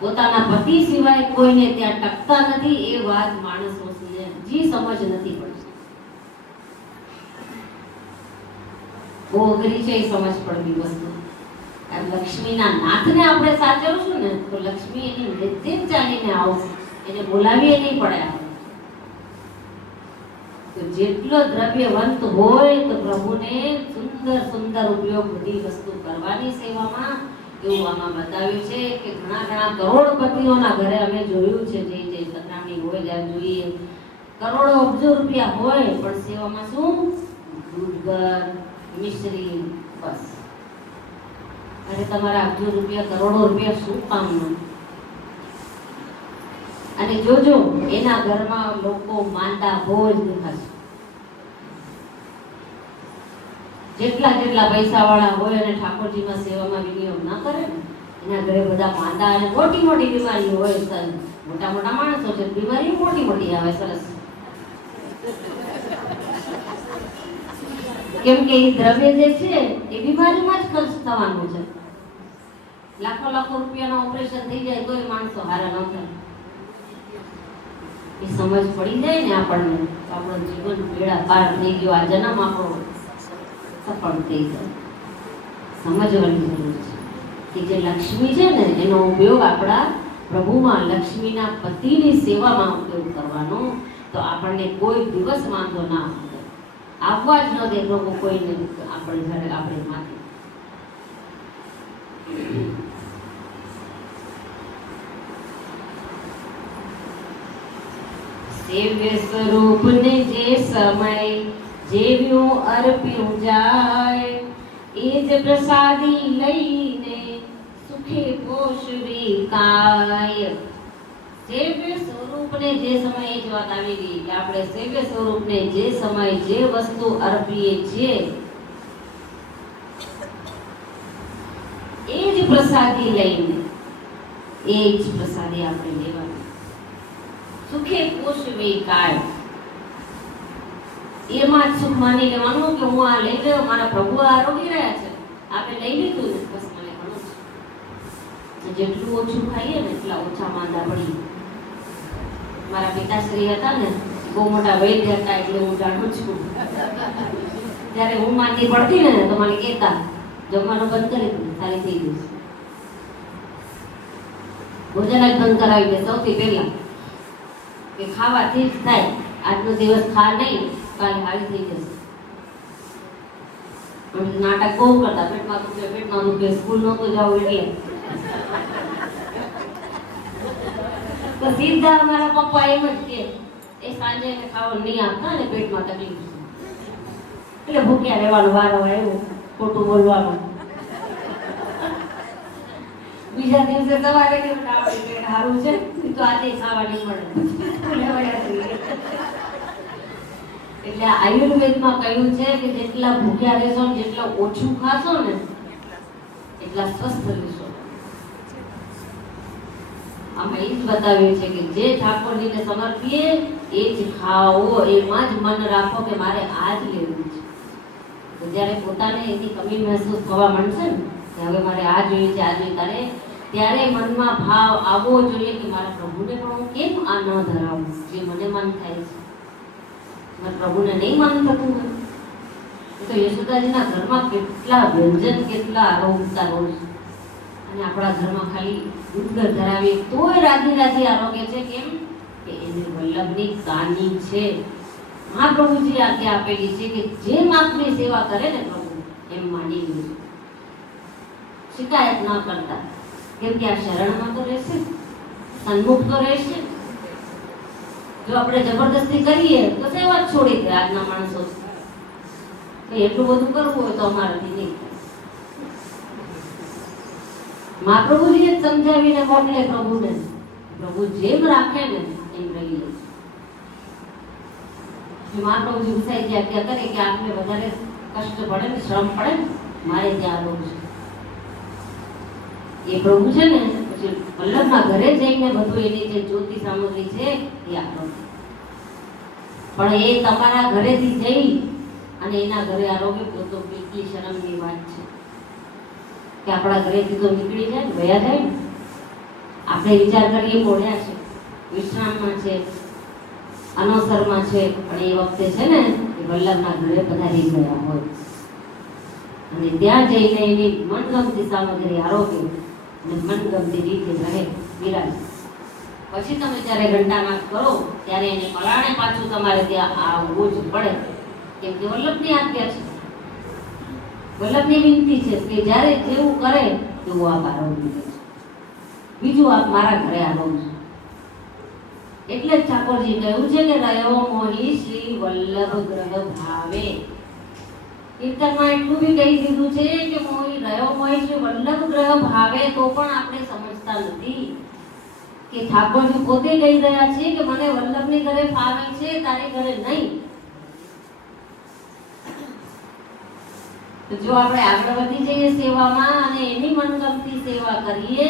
પોતાના પતિ સિવાય કોઈને ત્યાં ટકતા નથી. એ વાત માણસોને હજી સમજ નથી પડતી. બહુ અઘરી છે એ સમજ પડતી વસ્તુ. આ લક્ષ્મીના નાથને આપણે સાચવશું ને તો લક્ષ્મી એની નિત્ય ચાલીને આવશે, એને બોલાવીએ નહીં પડે. તો જેટલો દ્રવ્યવંત હોય તો પ્રભુને સુંદર સુંદર ઉપયોગ બધી વસ્તુ કરવાની સેવામાં. એવું આમાં બતાવ્યું છે કે ઘણા કરોડપતિઓના ઘરે અમે જોયું છે, જે સતનામણી હોય ત્યારે જોઈએ, કરોડો અબજો રૂપિયા હોય પણ સેવામાં શું દૂધગર મિશ્રી બસ. અરે તમારા અબજો રૂપિયા કરોડો રૂપિયા શું કામનું? અને જોજો એના ઘરમાં લોકો માંદા હોય જ દેખાશે. જેટલા પૈસા વાળા હોય અને ઠાકોરજીમાં સેવામાં વિનિયોગ ના કરે ને એના ઘરે બધા માંદા અને મોટી મોટી બીમારી હોય. મોટા મોટા માણસો છે, બીમારી મોટી મોટી આવે. સરસ. કેમ કે એ દ્રવ્ય જે છે એ બીમારીમાં જ ખર્ચ થવાનું છે. લાખો રૂપિયાનો ઓપરેશન થઈ જાય તો એ માણસો હારા ન થાય. એ સમજ પડી જાય ને આપણને તો આપણું જીવન બેડા પાર થઈ ગયો. આ જન્મ આપણો સફળ થઈ જાય. સમજવાની જરૂર છે કે જે લક્ષ્મી છે ને એનો ઉપયોગ આપણા પ્રભુમાં, લક્ષ્મીના પતિની સેવામાં ઉપયોગ કરવાનો. તો આપણને કોઈ દિવસ વાંધો ના આવે. આવવા જ ન દે પ્રભુ કોઈને આપણે ઘરે આપણે માથે. સેવ્ય સ્વરૂપને જે સમય જેવ્યું અર્પ્યું જાય, એ જ પ્રસાદી લઈને સુખે પોષવી કાય. સેવ્ય સ્વરૂપને જે સમયે જ વાત આવી ગઈ કે આપણે સેવ્ય સ્વરૂપને જે સમયે જે વસ્તુ અર્પીએ છીએ એ જ પ્રસાદી લઈને એ જ પ્રસાદી આપણે લેવાની. સુખે પોષવી કાય, એમાં જ સુખ માની લેવાનું કે હું આ લઈ ગયો, મારા પ્રભુ આરોગી રહ્યા છે, આપણે લઈ લીધું ને બસ મને ઘણું છે. જેટલું ઓછું ખાઈએ ને એટલા ઓછા માંદા પડીએ. મારા પિતાશ્રી હતા ને બહુ મોટા વૈદ્ય હતા એટલે હું જાણું છું. જ્યારે હું માંદી પડતી ને તો મને કહેતા જમવાનું બંધ કરી દઉં, સારી થઈ ગયું. ભોજન જ બંધ કરાવી દે સૌથી પહેલા કે ખાવાથી જ થાય. આજનો દિવસ ખા નહીં, કાલે હારી થઈ જશે. નાટક બહુ કરતા, પેટમાં દુખે, સ્કૂલ નહોતું જવું એટલે. તો સીધા અમારા પપ્પા એમ જ કે એ સાંજે ખાવાનું નહીં આપતા ને પેટમાં તકલીફ છે એટલે ભૂખ્યા રહેવાનો વારો આવ્યો ખોટું બોલવાનું. બીજા દિવસે સવારે કે આપણે પેટ સારું છે તો આજે ખાવા નહીં મળે. એટલે આયુર્વેદમાં કહ્યું છે કે જેટલા ભૂખ્યા રહેશો ને જેટલા ઓછું ખાશો ને એટલા સ્વસ્થ રહેશો. આમાં એ જ બતાવ્યું છે કે જે ઠાકોરજીને સમર્પીએ એ જ ખાઓ, એમાં જ મન રાખો કે મારે આ જ લેવું છે. તો જ્યારે પોતાને એની કમી મહેસૂસ થવા માંડશે ને કે હવે મારે આ જોઈએ છે, આ જોઈએ, ત્યારે મનમાં ભાવ આવવો જોઈએ કે મારા પ્રભુને પણ હું કેમ આ ન ધરાવું જે મને મન થાય છે. મારા પ્રભુને નહીં મન થતું હોય તો યશોદાજીના ઘરમાં કેટલા વ્યંજન, કેટલા આરોગતા રોજ, અને આપણા ઘરમાં ખાલી દૂધ ધરાવીએ તોય રાજી આરોગ્ય છે. કેમ કે એને વલ્લભની કાની છે. મહાપ્રભુજી આજ્ઞા આપેલી છે કે જેમ આપની સેવા કરે ને પ્રભુ એમ માની લેજો, શિકાયત ન કરતા. કેમ કે આ શરણમાં તો રહેશે, સન્મુખ તો રહેશે. જો આપણે જબરદસ્તી કરીએ તો સેવા જ છોડી દે આજના માણસો. એટલું બધું કરવું હોય તો અમારાથી નહીં થાય. મહાપ્રભુજીએ જ સમજાવીને મોકલે પ્રભુને. પ્રભુ જેમ રાખે ને એમ રહી લે. મહાપ્રભુજી ગુસાઈ ગયા કરે કે આપને વધારે કષ્ટ પડે ને શ્રમ પડે ને મારે ત્યાં આવું છે. એ પ્રભુ છે ને પછી વલ્લભના ઘરે જઈને બધું એની જે જ્યોતિ સામગ્રી છે એ આપો. પણ એ તમારા ઘરેથી જઈ અને એના ઘરે આરોગ્ય તો કેટલી શરમની વાત છે કે આપણા ઘરેથી તો નીકળી જાય ને, ગયા જાય ને. આપણે વિચાર કરીએ મોડ્યા છે, વિશ્રામમાં છે, અનવસરમાં છે, પણ એ વખતે છે ને એ વલ્લભના ઘરે પધારી ગયા હોય અને ત્યાં જઈને એની મનગમતી સામગ્રી આરોગ્ય અને મનગમતી રીતે રહે વિરાજ. પછી તમે જ્યારે ઘંટાનાદ કરો ત્યારે એને પરાણે પાછું તમારે ત્યાં આવવું જ પડે, કેમ કે વલ્લભની આજ્ઞા છે, વલ્લભની વિનંતી છે કે જ્યારે જેવું કરે તેવું આપ આરોગ્ય છે, બીજું આપ મારા ઘરે આરોગ્ય. એટલે જ ઠાકોરજી કહ્યું છે કે રહ્યો મોહી શ્રી વલ્લભ ગ્રહ ભાવે. કીર્તનમાં એટલું બી કહી દીધું છે કે મોહી રહ્યો મોહી શ્રી વલ્લભ ગ્રહ ભાવે, તો પણ આપણે સમજતા નથી કે ઠાકોરજી પોતે કહી રહ્યા છે કે મને વલ્લભની ઘરે ફાવે છે, તારી ઘરે નહીં. તો જો આપણે આગળ વધી જઈએ સેવામાં અને એની મનગમતી સેવા કરીએ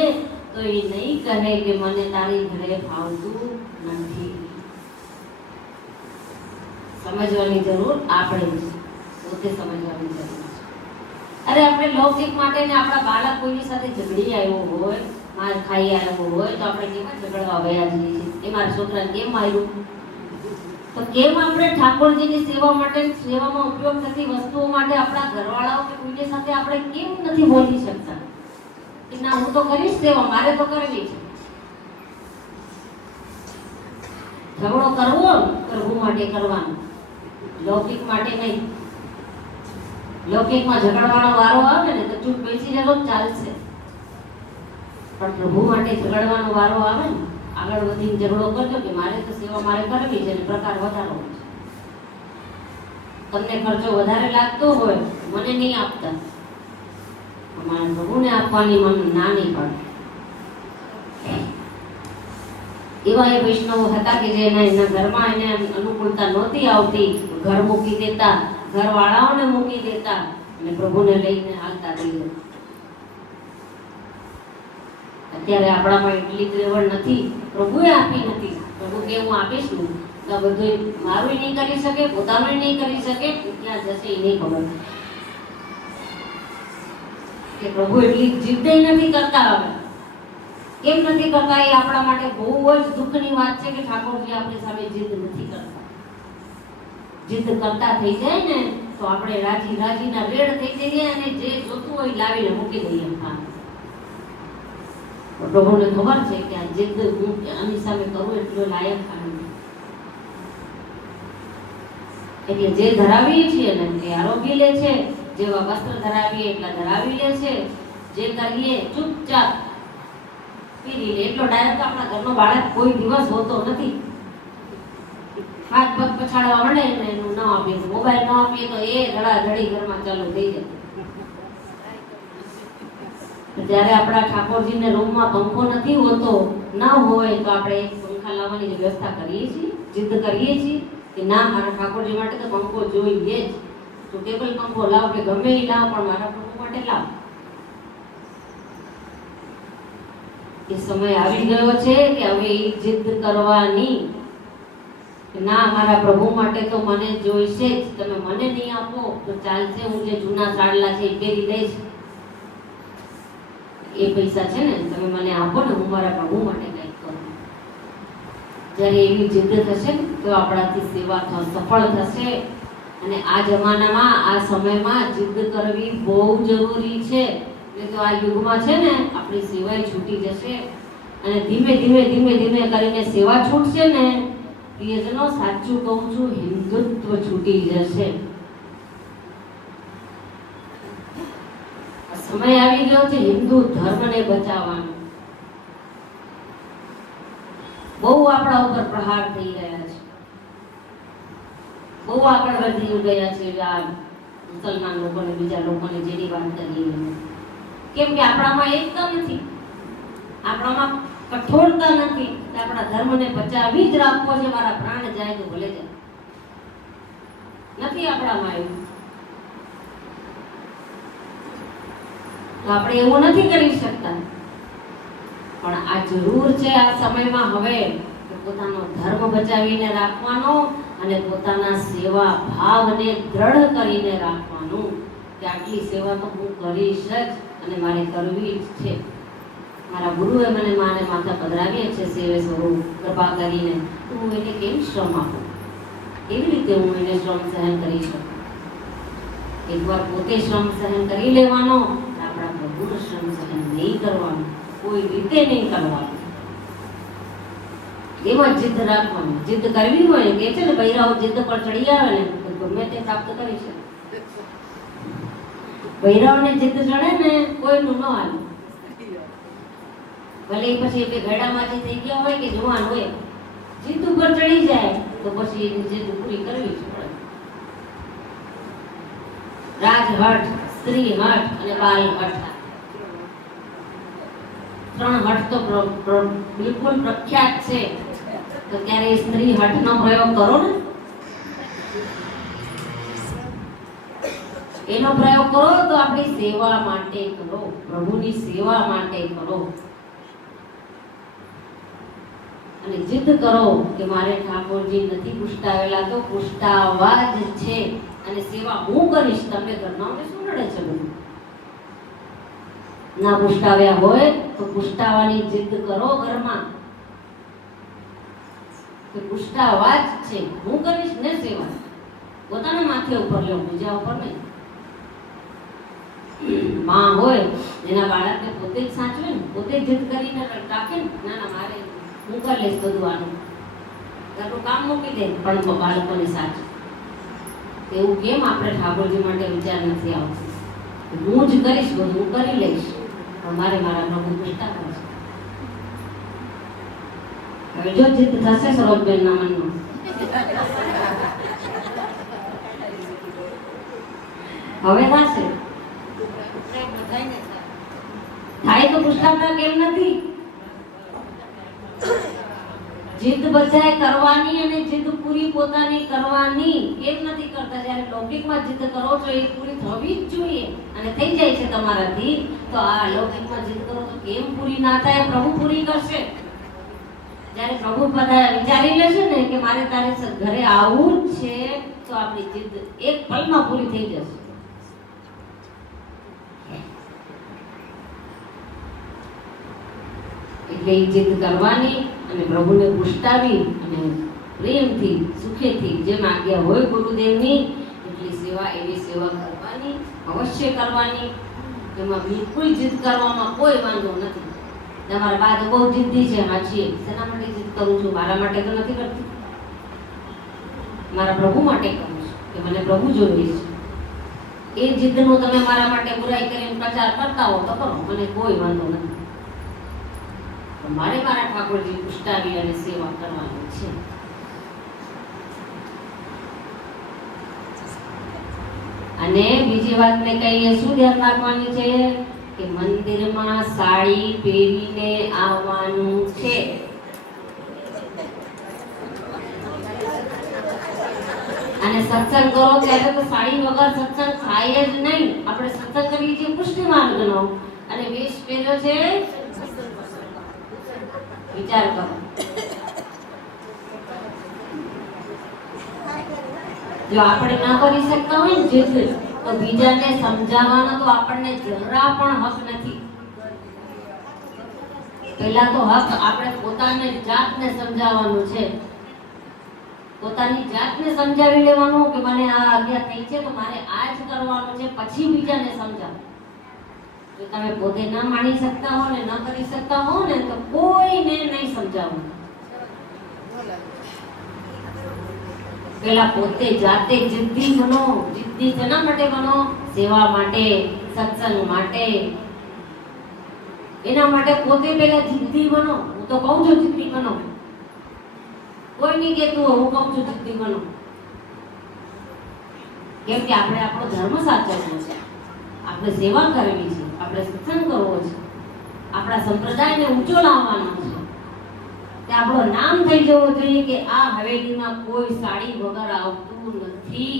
તો એ નહીં કહે કે મને તારી ઘરે ફાવતું નથી. સમજવાની જરૂર આપણે છે, પોતે સમજવાની જરૂર છે. અરે આપણે લૌકિક માટે ને આપણા બાળક કોઈની સાથે ઝઘડી આવ્યો હોય, માર ખાઈ આવ્યો હોય તો આપણે કેમ ઝઘડવા વયા જઈએ છીએ, એ મારા છોકરાને કેમ માર્યું? તો કેમ આપણે ઠાકોરજીની સેવા માટે, સેવામાં ઉપયોગ થતી વસ્તુઓ માટે આપણા ઘરવાળાઓ કે કોઈની સાથે આપણે કેમ નથી બોલી શકતા કે ના હું તો કરીશ સેવા, મારે તો કરવી છે. ઝઘડો કરવો પ્રભુ માટે કરવાનો, લૌકિક માટે નહીં. લૌકિકમાં ઝઘડવાનો વારો આવે ને તો ચૂપ બેસી જતો ચાલશે, પણ પ્રભુ માટે ઝઘડવાનો વારો આવે ને, આગળ વધીને ઝઘડો કરજો કે મારે તો સેવા મારે કરવી છે, પ્રકાર વધારો છે, તમને ખર્ચો વધારે લાગતો હોય મને નહીં આપતા, મારા પ્રભુને આપવાની મને ના નહીં પડે. એવા એ વૈષ્ણવો હતા કે જે એના ઘરમાં એને અનુકૂળતા નહોતી આવતી, ઘર મૂકી દેતા, ઘરવાળાઓને મૂકી દેતા અને પ્રભુને લઈને હાલતા થઈ. અત્યારે આપણામાં એટલી ત્રેવડ નથી, પ્રભુએ આપી નથી. પ્રભુ કે હું આપીશ ને તો બધું મારું નહીં કરી શકે, પોતાનું નહીં કરી શકે, ક્યાં જશે એ નહીં ખબર. કે પ્રભુ એટલી જીદ નથી કરતા. હવે કેમ નથી કરતા એ આપણા માટે બહુ જ દુઃખની વાત છે કે ઠાકોરજી આપણી સામે જીદ નથી કરતા. જીદ કરતા થઈ જાય ને તો આપણે રાજી રાજીના રેડ થઈ જઈએ અને જે જોતું હોય લાવીને મૂકી દઈએ. પ્રભુને ખબર છે કે આ જીદ હું આની સામે કરું એટલો લાયક નથી. એટલે જે ધરાવીએ છીએ ને એ આરોગી લે છે, જેવા વસ્ત્ર ધરાવીએ એટલા ધરાવી લે છે, જે કરીએ ચૂપચાપ પીરી લે. એટલો ડાયરેક્ટ આપણા ઘરનો બાળક કોઈ દિવસ હોતો નથી. હાથ પગ પછાડવા મળે ને એનું ન આપીએ, મોબાઈલ ન આપીએ તો એ ધડાધડી ઘરમાં ચાલુ થઈ જાય. જ્યારે આપણા ઠાકોરજીને રૂમમાં પંખો નથી હોતો, ના હોય તો આપણે એક પંખા લાવવાની વ્યવસ્થા કરીએ છીએ, જીદ કરીએ છીએ કે ના મારા ઠાકોરજી માટે તો પંખો જોઈએ જ. તો ટેબલ પંખો લાવ કે ગમે એ લાવ, પણ મારા પ્રભુ માટે લાવ. એ સમય આવી ગયો છે કે હવે એ જીદ કરવાની કે ના મારા પ્રભુ માટે તો મને જોઈશે જ, તમે મને નહીં આપો તો ચાલશે, હું જે જૂના સાડલા છે એ પહેરી લઈશ, એ પૈસા છે ને તમે મને આપો ને, હું મારા પ્રભુ માટે કંઈક કરું. જ્યારે એવી જીદ થશે ને તો આપણાથી સેવા સફળ થશે. અને આ જમાનામાં, આ સમયમાં જીદ કરવી બહુ જરૂરી છે. એટલે તો આ યુગમાં છે ને આપણી સેવા છૂટી જશે અને ધીમે ધીમે ધીમે ધીમે કરીને સેવા છૂટશે ને, પ્રિયજનો સાચું કહું છું, હિન્દુત્વ છૂટી જશે. સમય આવી ગયો છે હિન્દુ ધર્મને બચાવવાનો. બહુ આપણા ઉપર પ્રહાર થઈ રહ્યા છે, બહુ આગળ વધી ગયા છે આ મુસલમાન લોકોને, બીજા લોકોને જેની વાત કરીએ. કેમ કે આપણામાં એકતા નથી, આપણામાં કઠોરતા નથી. આપણા ધર્મને બચાવી જ રાખવો છે, મારા પ્રાણ જાય તો ભલે જાય, નથી આપણામાં એવું. તો આપણે એવું નથી કરી શકતા, પણ આ જરૂર છે આ સમયમાં હવે પોતાનો ધર્મ બચાવીને રાખવાનો અને પોતાના સેવા ભાવને દ્રઢ કરીને રાખવાનું કે આટલી સેવા તો હું કરીશ જ અને મારે કરવી જ છે. મારા ગુરુએ મને માને માથા પધરાવ્યા છે સેવે સ્વરૂપ કૃપા કરીને, તો હું એને કેમ શ્રમ આપું? એવી રીતે હું એને શ્રમ સહન કરી શકું. એકવાર પોતે શ્રમ સહન કરી લેવાનો, આપણા પ્રભુનો શ્રમ સહન નહીં કરવાનો, કોઈ રીતે નહીં કરવાનો. એમાં જીદ રાખવાની. જીદ કરવી હોય કે છે ને બૈરાઓ જીદ પર ચડી આવે ને તો ગમે તે પ્રાપ્ત કરી શકે. બૈરાઓને જીદ ચડે ને કોઈનું ન હાલે. ભલે પછી બે ઘડામાંથી થઈ ગયા હોય કે જુવાન હોય, જીદ ઉપર ચડી જાય તો પછી એની જીદ પૂરી કરવી જ પડે. રાજહઠ, સ્ત્રી હઠ અને બાલ હઠ, ત્રણ હઠ તો બિલકુલ પ્રખ્યાત છે. તો ત્યારે સ્ત્રી હઠ નો પ્રયોગ કરો ને, એનો પ્રયોગ કરો તો આપણી સેવા માટે કરો, પ્રભુની સેવા માટે કરો. અને જીદ કરો કે મારે ઠાકોરજી નથી પુષ્ટાવેલા તો પુષ્ટાવા જ છે અને સેવા હું કરીશ. તમને ઘરનાઓને શું નડે છે? બધું ના પુષ્ટાવ્યા હોય તો પુષ્ટાવાની જીદ કરો ઘરમાં કે પુષ્ટાવા જ છે, હું કરીશ ને સેવા. પોતાના માથે ઉપર લો, બીજા ઉપર નહીં. માં હોય એના બાળકને પોતે જ સાચવે ને, પોતે જ જીદ કરીને રાખે ને, ના ના મારે હું કરી લઈશ બધું, આનું તારું કામ મૂકી દે, પણ બાળકોને સાચવે. એવું કેમ આપણે ઠાકોરજી માટે વિચાર નથી આવતો? હું જ કરીશ બધું, હું કરી લઈશ, પણ મારે મારા પ્રભુ પુષ્ટા કરે છે. હવે જો જીદ થશે સરોજબેનના મનમાં, હવે થશે થાય તો પુષ્ટાતા કેમ નથી? જીદ બધાય કરવાની અને જીદ પૂરી પોતાની કરવાની કેમ નથી કરતા? જ્યારે લૌકિકમાં જીદ કરો છો એ પૂરી થવી જ જોઈએ અને થઈ જાય છે તમારાથી, તો આ લૌકિકમાં જીદ કરો તો કેમ પૂરી ના થાય? પ્રભુ પૂરી કરશે. જ્યારે પ્રભુ બધા વિચારી લેશે ને કે મારે તારે ઘરે આવવું જ છે, તો આપણી જીદ એક પલમાં પૂરી થઈ જશે. એટલે એ જીદ કરવાની અને પ્રભુને પુષ્ટાવી અને પ્રેમથી સુખેથી જેમ આજ્ઞા હોય ગુરુદેવની એટલી સેવા, એવી સેવા કરવાની, અવશ્ય કરવાની. એમાં બિલકુલ જીદ કરવામાં કોઈ વાંધો નથી. તમારા બા તો બહુ જિદ્દી છે, હાચીએ શેના માટે જીદ કરું છું? મારા માટે તો નથી કરતી, મારા પ્રભુ માટે કરું છું કે મને પ્રભુ જોઈએ છે. એ જીદનો તમે મારા માટે બુરાઈ કરીને પ્રચાર કરતા હો તો કરો, મને કોઈ વાંધો નથી. મારે મારા ઠાકોરજી પુષ્ટાવી અને સેવા કરવાની છે. અને બીજી વાત મેં કહીએ શું ધ્યાન રાખવાની છે કે મંદિરમાં સાડી પહેરીને આવવાનું છે. અને સત્સંગ કરો ત્યારે તો સાડી વગર સત્સંગ થાય જ નહીં. આપણે સત્સંગ કરીએ છીએ પુષ્ટિ માર્ગનો અને વેશ પહેર્યો છે, વિચાર કરો. જો આપણે ના કરી શકતા હોય ને જીદ, તો બીજાને સમજાવવાનો તો આપણને જરા પણ હક નથી. પહેલા તો હક આપણે પોતાને જાતને સમજાવવાનું છે. પોતાની જાતને સમજાવી લેવાનું કે મને આ આજ્ઞા થઈ છે તો મારે આ જ કરવાનું છે, પછી બીજાને સમજાવો. જો તમે પોતે ન માણી શકતા હો ને ન કરી શકતા હો ને તો કોઈને નહીં સમજાવવું. પેલા પોતે જાતે જિદ્દી બનો. જિદ્દી શેના માટે બનો? સેવા માટે, સત્સંગ માટે. એના માટે પોતે પેલા જિદ્દી બનો. હું તો કહું છું જિદ્દી બનો, કોઈ નહીં કહેતું હું કહું છું જિદ્દી બનો. કેમ કે આપણે આપણો ધર્મ સાચવવો છે, આપણે સેવા કરવી છે, આપણે સત્સંગ કરવો છે, આપણા સંપ્રદાયને ઊંચો લાવવાનો છે. કે આપણું નામ થઈ જવું જોઈએ કે આ હવેલીમાં કોઈ સાડી વગર આવતું નથી.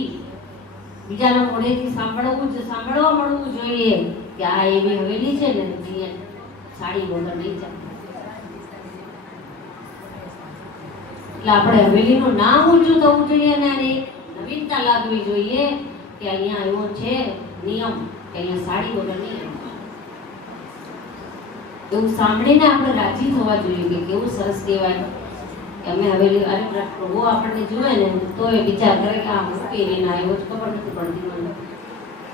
બીજાના મોઢેથી સાંભળવા મળવું જોઈએ કે આ એવી હવેલી છે ને જે સાડી વગર નહીં ચાલે. એટલે આપણે હવેલીનું નામ ઊંચું થવું જોઈએ અને નવીનતા લાગવી જોઈએ કે અહીંયા એવો છે નિયમ કે અહીંયા સાડી વગર નહીં. એવું સાંભળીને આપણે રાજી થવા જોઈએ કે કેવું સરસ કહેવાય કે અમે હવેલી. અરે પ્રભુ આપણને જુએ ને તો એ વિચાર કરે કે આ મૂકી રહીને આવ્યો જ ખબર નથી પડતી મને.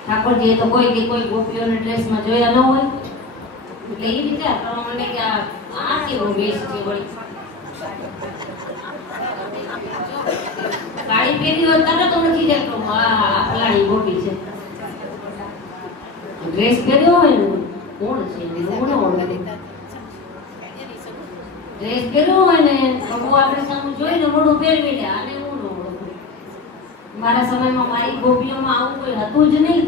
ઠાકોરજીએ તો કોઈ ગોપીઓને ડ્રેસમાં જોયા ન હોય એટલે એ વિચાર કરવા માંડે કે આ કેવો વેશ છે વળી. સાડી પહેરી હોય તરત ઓળખી જાય તો આ ફલાણી ગોપી છે. ડ્રેસ પહેર્યો હોય ને કોણ છે હું ન ઓળખે. ડ્રેસ પહેર્યો હોય ને પ્રભુ આપણે સામે જોઈને મોઢું ફેરવી લે આને હું ન ઓળખું. મારા સમયમાં મારી ગોપીઓમાં આવું કોઈ હતું જ નહીં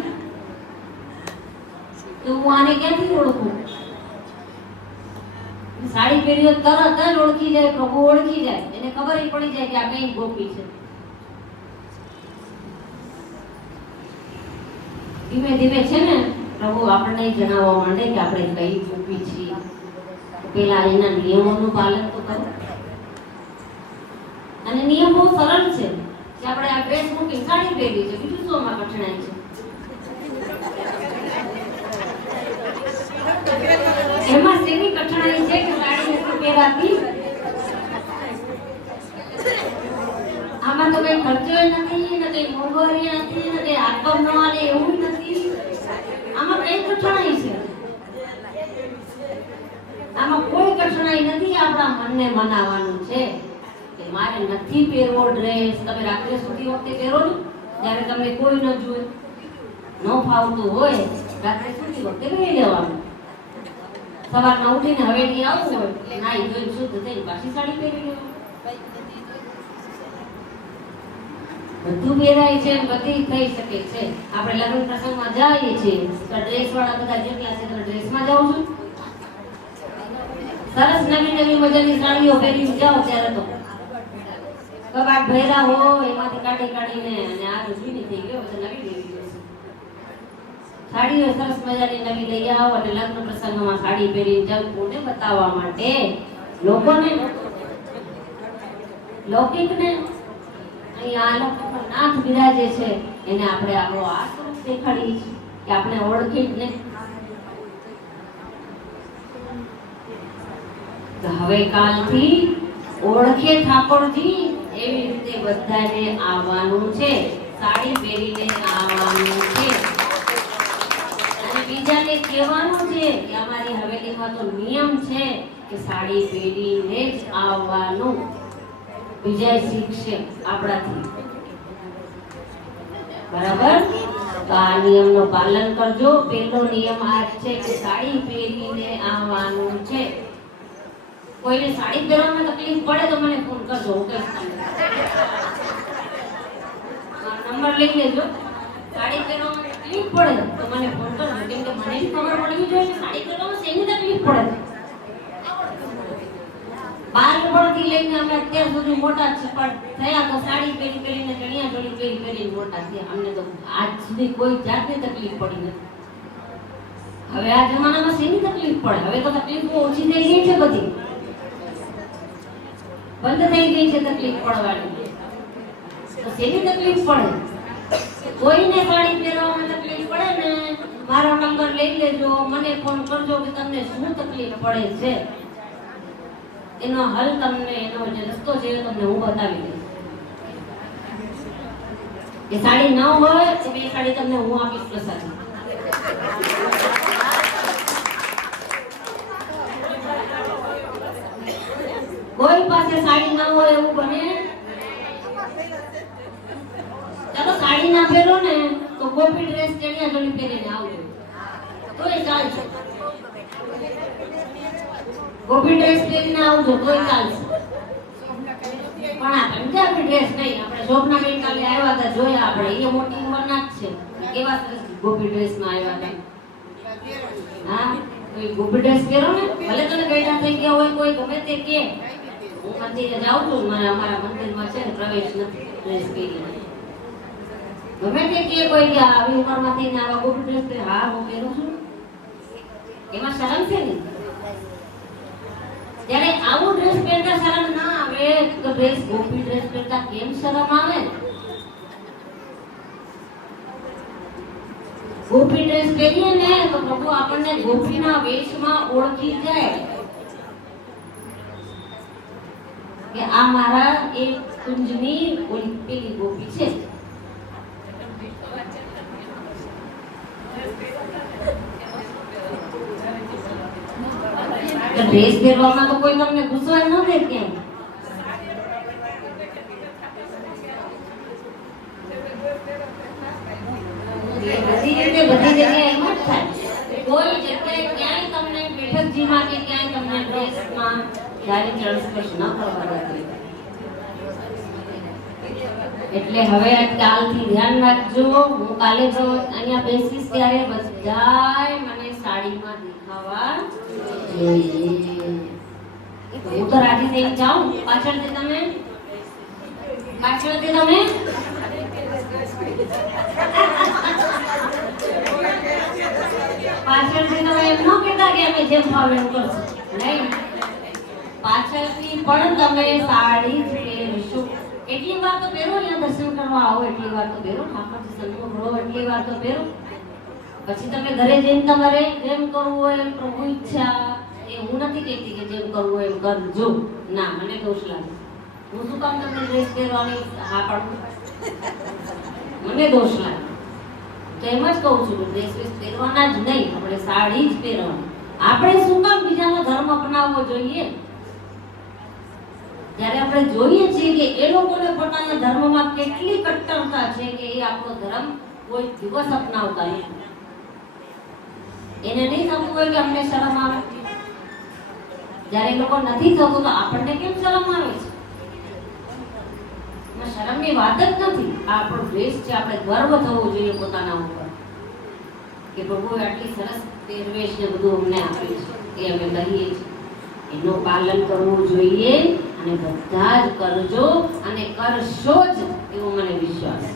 તો હું આને ક્યાંથી ઓળખું. સાડી પહેરી હોય તરત જ ઓળખી જાય, પ્રભુ ઓળખી જાય, એને ખબર પડી જાય કે આ કઈ ગોપી છે. ધીમે ધીમે છે ને પ્રભુ આપણને જણાવવા માંડે કે આપણે કઈ ગોપી છીએ. પેલા એના નિયમોનું પાલન તો કરો. અને નિયમ બહુ સરળ છે કે આપણે આ ડ્રેસ મૂકી સાડી પહેરી છે, બીજું શું આમાં કઠણાઈ છે. એમાં શેની કઠણાઈ છે કે સાડી નથી પહેરાતી. આમાં તો કઈ ખર્ચો નથી, ને કઈ મોંઘવારી નથી, ને કઈ આકમ ન આવે એવું નથી. આમાં કઈ કઠણાઈ છે? આમાં કોઈ કઠણાઈ નથી. આપણા મનને મનાવવાનું છે કે મારે નથી પહેરવો ડ્રેસ. તમે રાત્રે સુધી વખતે પહેરો ને જ્યારે તમને કોઈ ન જુએ, ન ફાવતું હોય રાત્રે સુધી વખતે પહેરી લેવાનું. સવારમાં ઉઠીને હવેલી આવવું હોય નાઈ ધોઈને શુદ્ધ થઈને પાછી સાડી પહેરી લેવાની. બધું પહેરાય છે, બધી થઈ શકે છે. આપણે લગ્ન પ્રસંગમાં જઈએ છીએ તો ડ્રેસ વાળા બધા જેટલા છે તો ડ્રેસમાં જાઉં છું. સરસ નવી મજાની સાડીઓ પહેરીને જાઓ ત્યારે તો કબાટ ભર્યા હોય એમાંથી કાઢીને અને આ જૂની થઈ ગયો પછી નવી લેવી જોઈશે. સાડીઓ સરસ મજાની નવી લઈ આવો અને લગ્ન પ્રસંગમાં સાડી પહેરીને જાવ કોને બતાવવા માટે? લોકોને, લૌકિકને. અહીંયા આ લોકો નાથ બિરાજે છે એને આપણે આપણો આ સ્વરૂપ દેખાડીએ છીએ કે આપણે ઓળખી જ નહીં. હવે કાલથી ઓળખે ઠાકોરજી એવી રીતે બધાને આવવાનું છે. સાડી પહેરીને આવવાનું છે અને બીજાને કહેવાનું છે કે અમારી હવેલીમાં તો નિયમ છે કે સાડી પહેરીને જ આવવાનું. બીજા શીખશે આપણાથી. બરાબર? તો આ નિયમનું પાલન કરજો. પહેલો નિયમ આ છે કે સાડી પહેરીને આવવાનું છે. કોઈને સાડી પહેરવામાં તકલીફ પડે તો મને ફોન કરજો, હું કહીશ તમને. નંબર લઈ લેજો. સાડી પહેરવામાં તકલીફ પડે તો મને ફોન કરજો, કેમ કે મને બી ખબર પડવી જોઈએ કે સાડી પહેરવામાં શેની તકલીફ પડે છે. બાળપણથી લઈને અમે અત્યાર સુધી મોટા થયા તો સાડી પહેરીને ચણિયા ચોળી પહેરીને મોટા થયા. અમને તો આજ સુધી કોઈ જાતની તકલીફ પડી નથી. હવે આ જમાનામાં શેની તકલીફ પડે? હવે તો તકલીફ ઓછી થઈ ગઈ છે, બધી બંધ થઈ ગઈ છે તકલીફ પડવાની. તો શેની તકલીફ પડે? કોઈને સાડી પહેરવામાં તકલીફ પડે ને મારો નંબર લઈ લેજો, મને ફોન કરજો કે તમને શું તકલીફ પડે છે. એનો હલ તમને, એનો જે રસ્તો છે એ તમને હું બતાવી દઈશ. એ સાડી ન હોય તો બે સાડી તમને હું આપીશ પ્રસાદી. કોઈ પાસે સાડી ન હોય એવું બને? ચાલો સાડી ના પહેરો ને તો ગોપી ડ્રેસ ચણિયા ચોળી પહેરીને આવજો તોય ચાલશે. ગોપી ડ્રેસ પહેરીને આવજો તોય ચાલશે. પણ આ પંજાબી ડ્રેસ નહીં. આપણે શોભના બેન કાલે આવ્યા હતા, જોયા આપણે. એ મોટી ઉંમરના જ છે, કેવા સરસ ગોપી ડ્રેસમાં આવ્યા હતા. હા, તો એ ગોપી ડ્રેસ પહેરો ને, ભલે તને ગયડા થઈ ગયા હોય કોઈ ગમે તે કે. હું મંદિરે જાઉં છું, અમારા મંદિરમાં છે ને પ્રવેશ નથી ડ્રેસ પહેરીને. ગમે તે કે કોઈ કે આવી ઉંમરમાં થઈને આવા ગોપી ડ્રેસ પહેરે. હા, હું પહેરું છું. એમાં શરમ છે ને? ત્યારે આવું ડ્રેસ પહેરતા શરમ ના આવે આપણે ડ્રેસ ગોપી ડ્રેસ પહેરતા કેમ શરમ આવે? ગોપી ડ્રેસ પહેરીએ ને તો પ્રભુ આપણને ગોપીના વેશમાં ઓળખી જાય કે આ મારા એક કુંજની ઓલી પેલી ગોપી છે. ડ્રેસ પહેરવામાં તો કોઈ તમને ગુસ્સો ન દે કેમ? બધી જગ્યાએ એમ જ થાય. કોઈ જગ્યાએ ક્યાંય તમને બેઠકજીમાં કે ક્યાંય તમને ડ્રેસમાં ગાડી ચડસ્પર્શ ન કરવા દે. એટલે હવે કાલથી ધ્યાન રાખજો. હું કાલે જો અહીંયા બેસીશ ત્યારે બધાય મને સાડીમાં દેખાવા જોઈએ. હું તો રાજી થઈ જાઉં. પાછળથી તમે પાછળથી તમે એમ ન કહેતા કે અમે જેમ ભાવે એમ કરશું. નહીં, પાછળથી પણ તમે સાડી જ પહેરશો. એટલી વાર તો પહેરો, અહીંયા દર્શન કરવા આવો એટલી વાર તો પહેરો, ઠાકોરજી સન્મુખ રહો એટલી વાર તો પહેરો. પછી તમે ઘરે જઈને તમારે જેમ કરવું હોય એમ પ્રભુ ઈચ્છા. એ હું નથી કહેતી કે જેમ કરવું હોય એમ કરજો. ના, મને દોષ લાગે. હું શું કામ તમને ડ્રેસ પહેરવાની હા પાડું? મને દોષ લાગે. તો એમ જ કહું છું કે ડ્રેસ પહેરવાના જ નહીં, આપણે સાડી જ પહેરવાની. આપણે શું કામ બીજાનો ધર્મ અપનાવવો જોઈએ? જ્યારે આપણે જોઈએ છીએ કે એ લોકોને પોતાના ધર્મમાં કેટલી કટ્ટરતા છે કે એ આપણો ધર્મ કોઈ દિવસ અપનાવતા નથી. એને નહીં થતું હોય કે અમને શરમ આવે. જ્યારે એ લોકો નથી થતું તો આપણને કેમ શરમ આવે છે? શરમની વાત જ નથી. આ આપણો ડ્રેસ છે, આપણે ગર્વ થવો જોઈએ પોતાના ઉપર કે પ્રભુએ આટલી સરસ પહેરવેશ ને બધું અમને આપ્યું છે. એ અમે કહીએ છીએ. એનું પાલન કરવું જોઈએ અને બધા જ કરજો અને કરશો જ એવો મને વિશ્વાસ છે.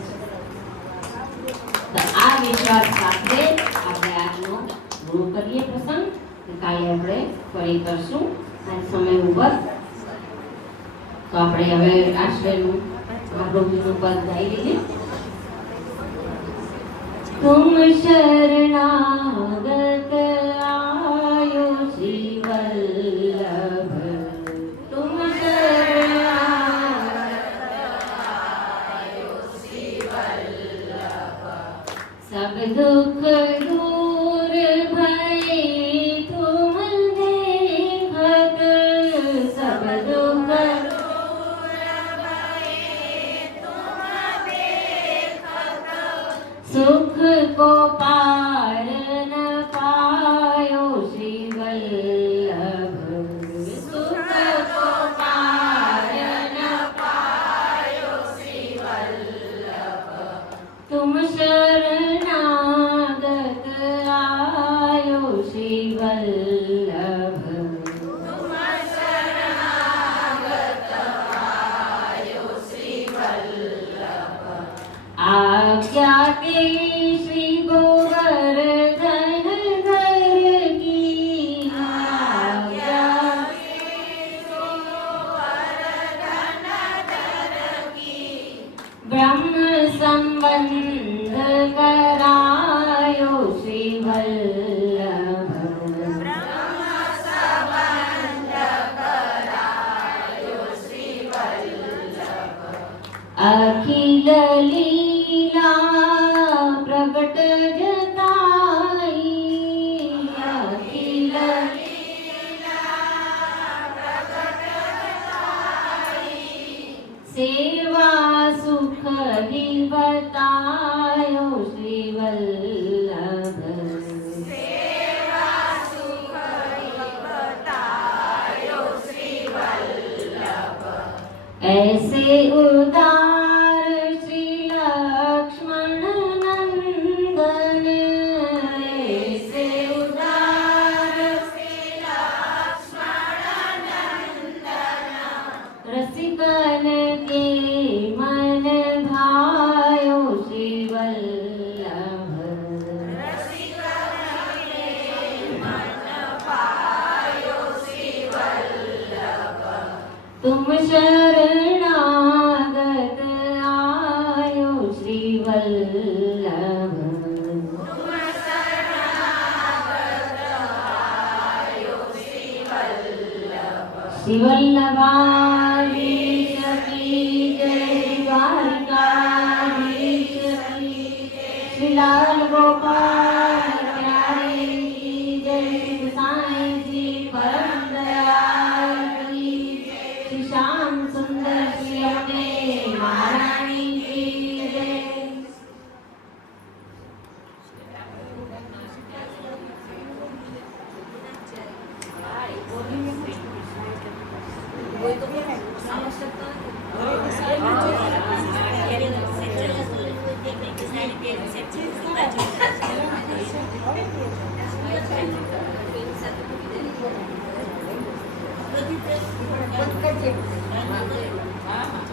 આ વિશ્વાસ સાથે આપણે આજનો પૂરો કરીએ પ્રસંગ. કાલે આપણે ફરી કરશું આ સમય ઉપર. તો આપણે હવે આશ્રયનું મહાપ્રભુનું પદ ગાઈ લઈએ. तुम शरणागत आयो श्री वल्लभ, तुम शरणागत आयो श्री वल्लभ, सब दुख दूर भये तुम देखत, सब दुख सुख को पार न पायो श्री वल्लभ, सुख को पार न पायो श्री वल्लभ, तुम शरणागत आयो श्री वल्लभ, तुम शरणागत आयो श्री वल्लभ, आज्ञा के श्री गोवर्धन घर की, आज्ञा के श्री गोवर्धन घर की, ब्रह्म संबंध करायो श्री वल्लभ, ब्रह्म संबंध करायो श्री वल्लभ, अखिल लीला प्रगट जताई, अखिल लीला प्रगट जताई, सेवा सुख ही बतायो श्री वल्लभ, सेवा सुख ही बतायो श्री वल्लभ, ऐसे उदार श्री लक्ष्मण नंदन, ऐसे उदार श्री लक्ष्मण नंदन, रसिकन के मन भायो श्री वल्लभ, रसिकन के मन भायो श्री वल्लभ, तुम शरणागत आयो श्री वल्लभ श्री वल्लभाधीश की जय द्वारकाधीश की श्री लाल गोपाल प्यारे की जय साईं जी परम दयाल की श्री श्याम सुंदर श्री अपने महारानी की जय। હા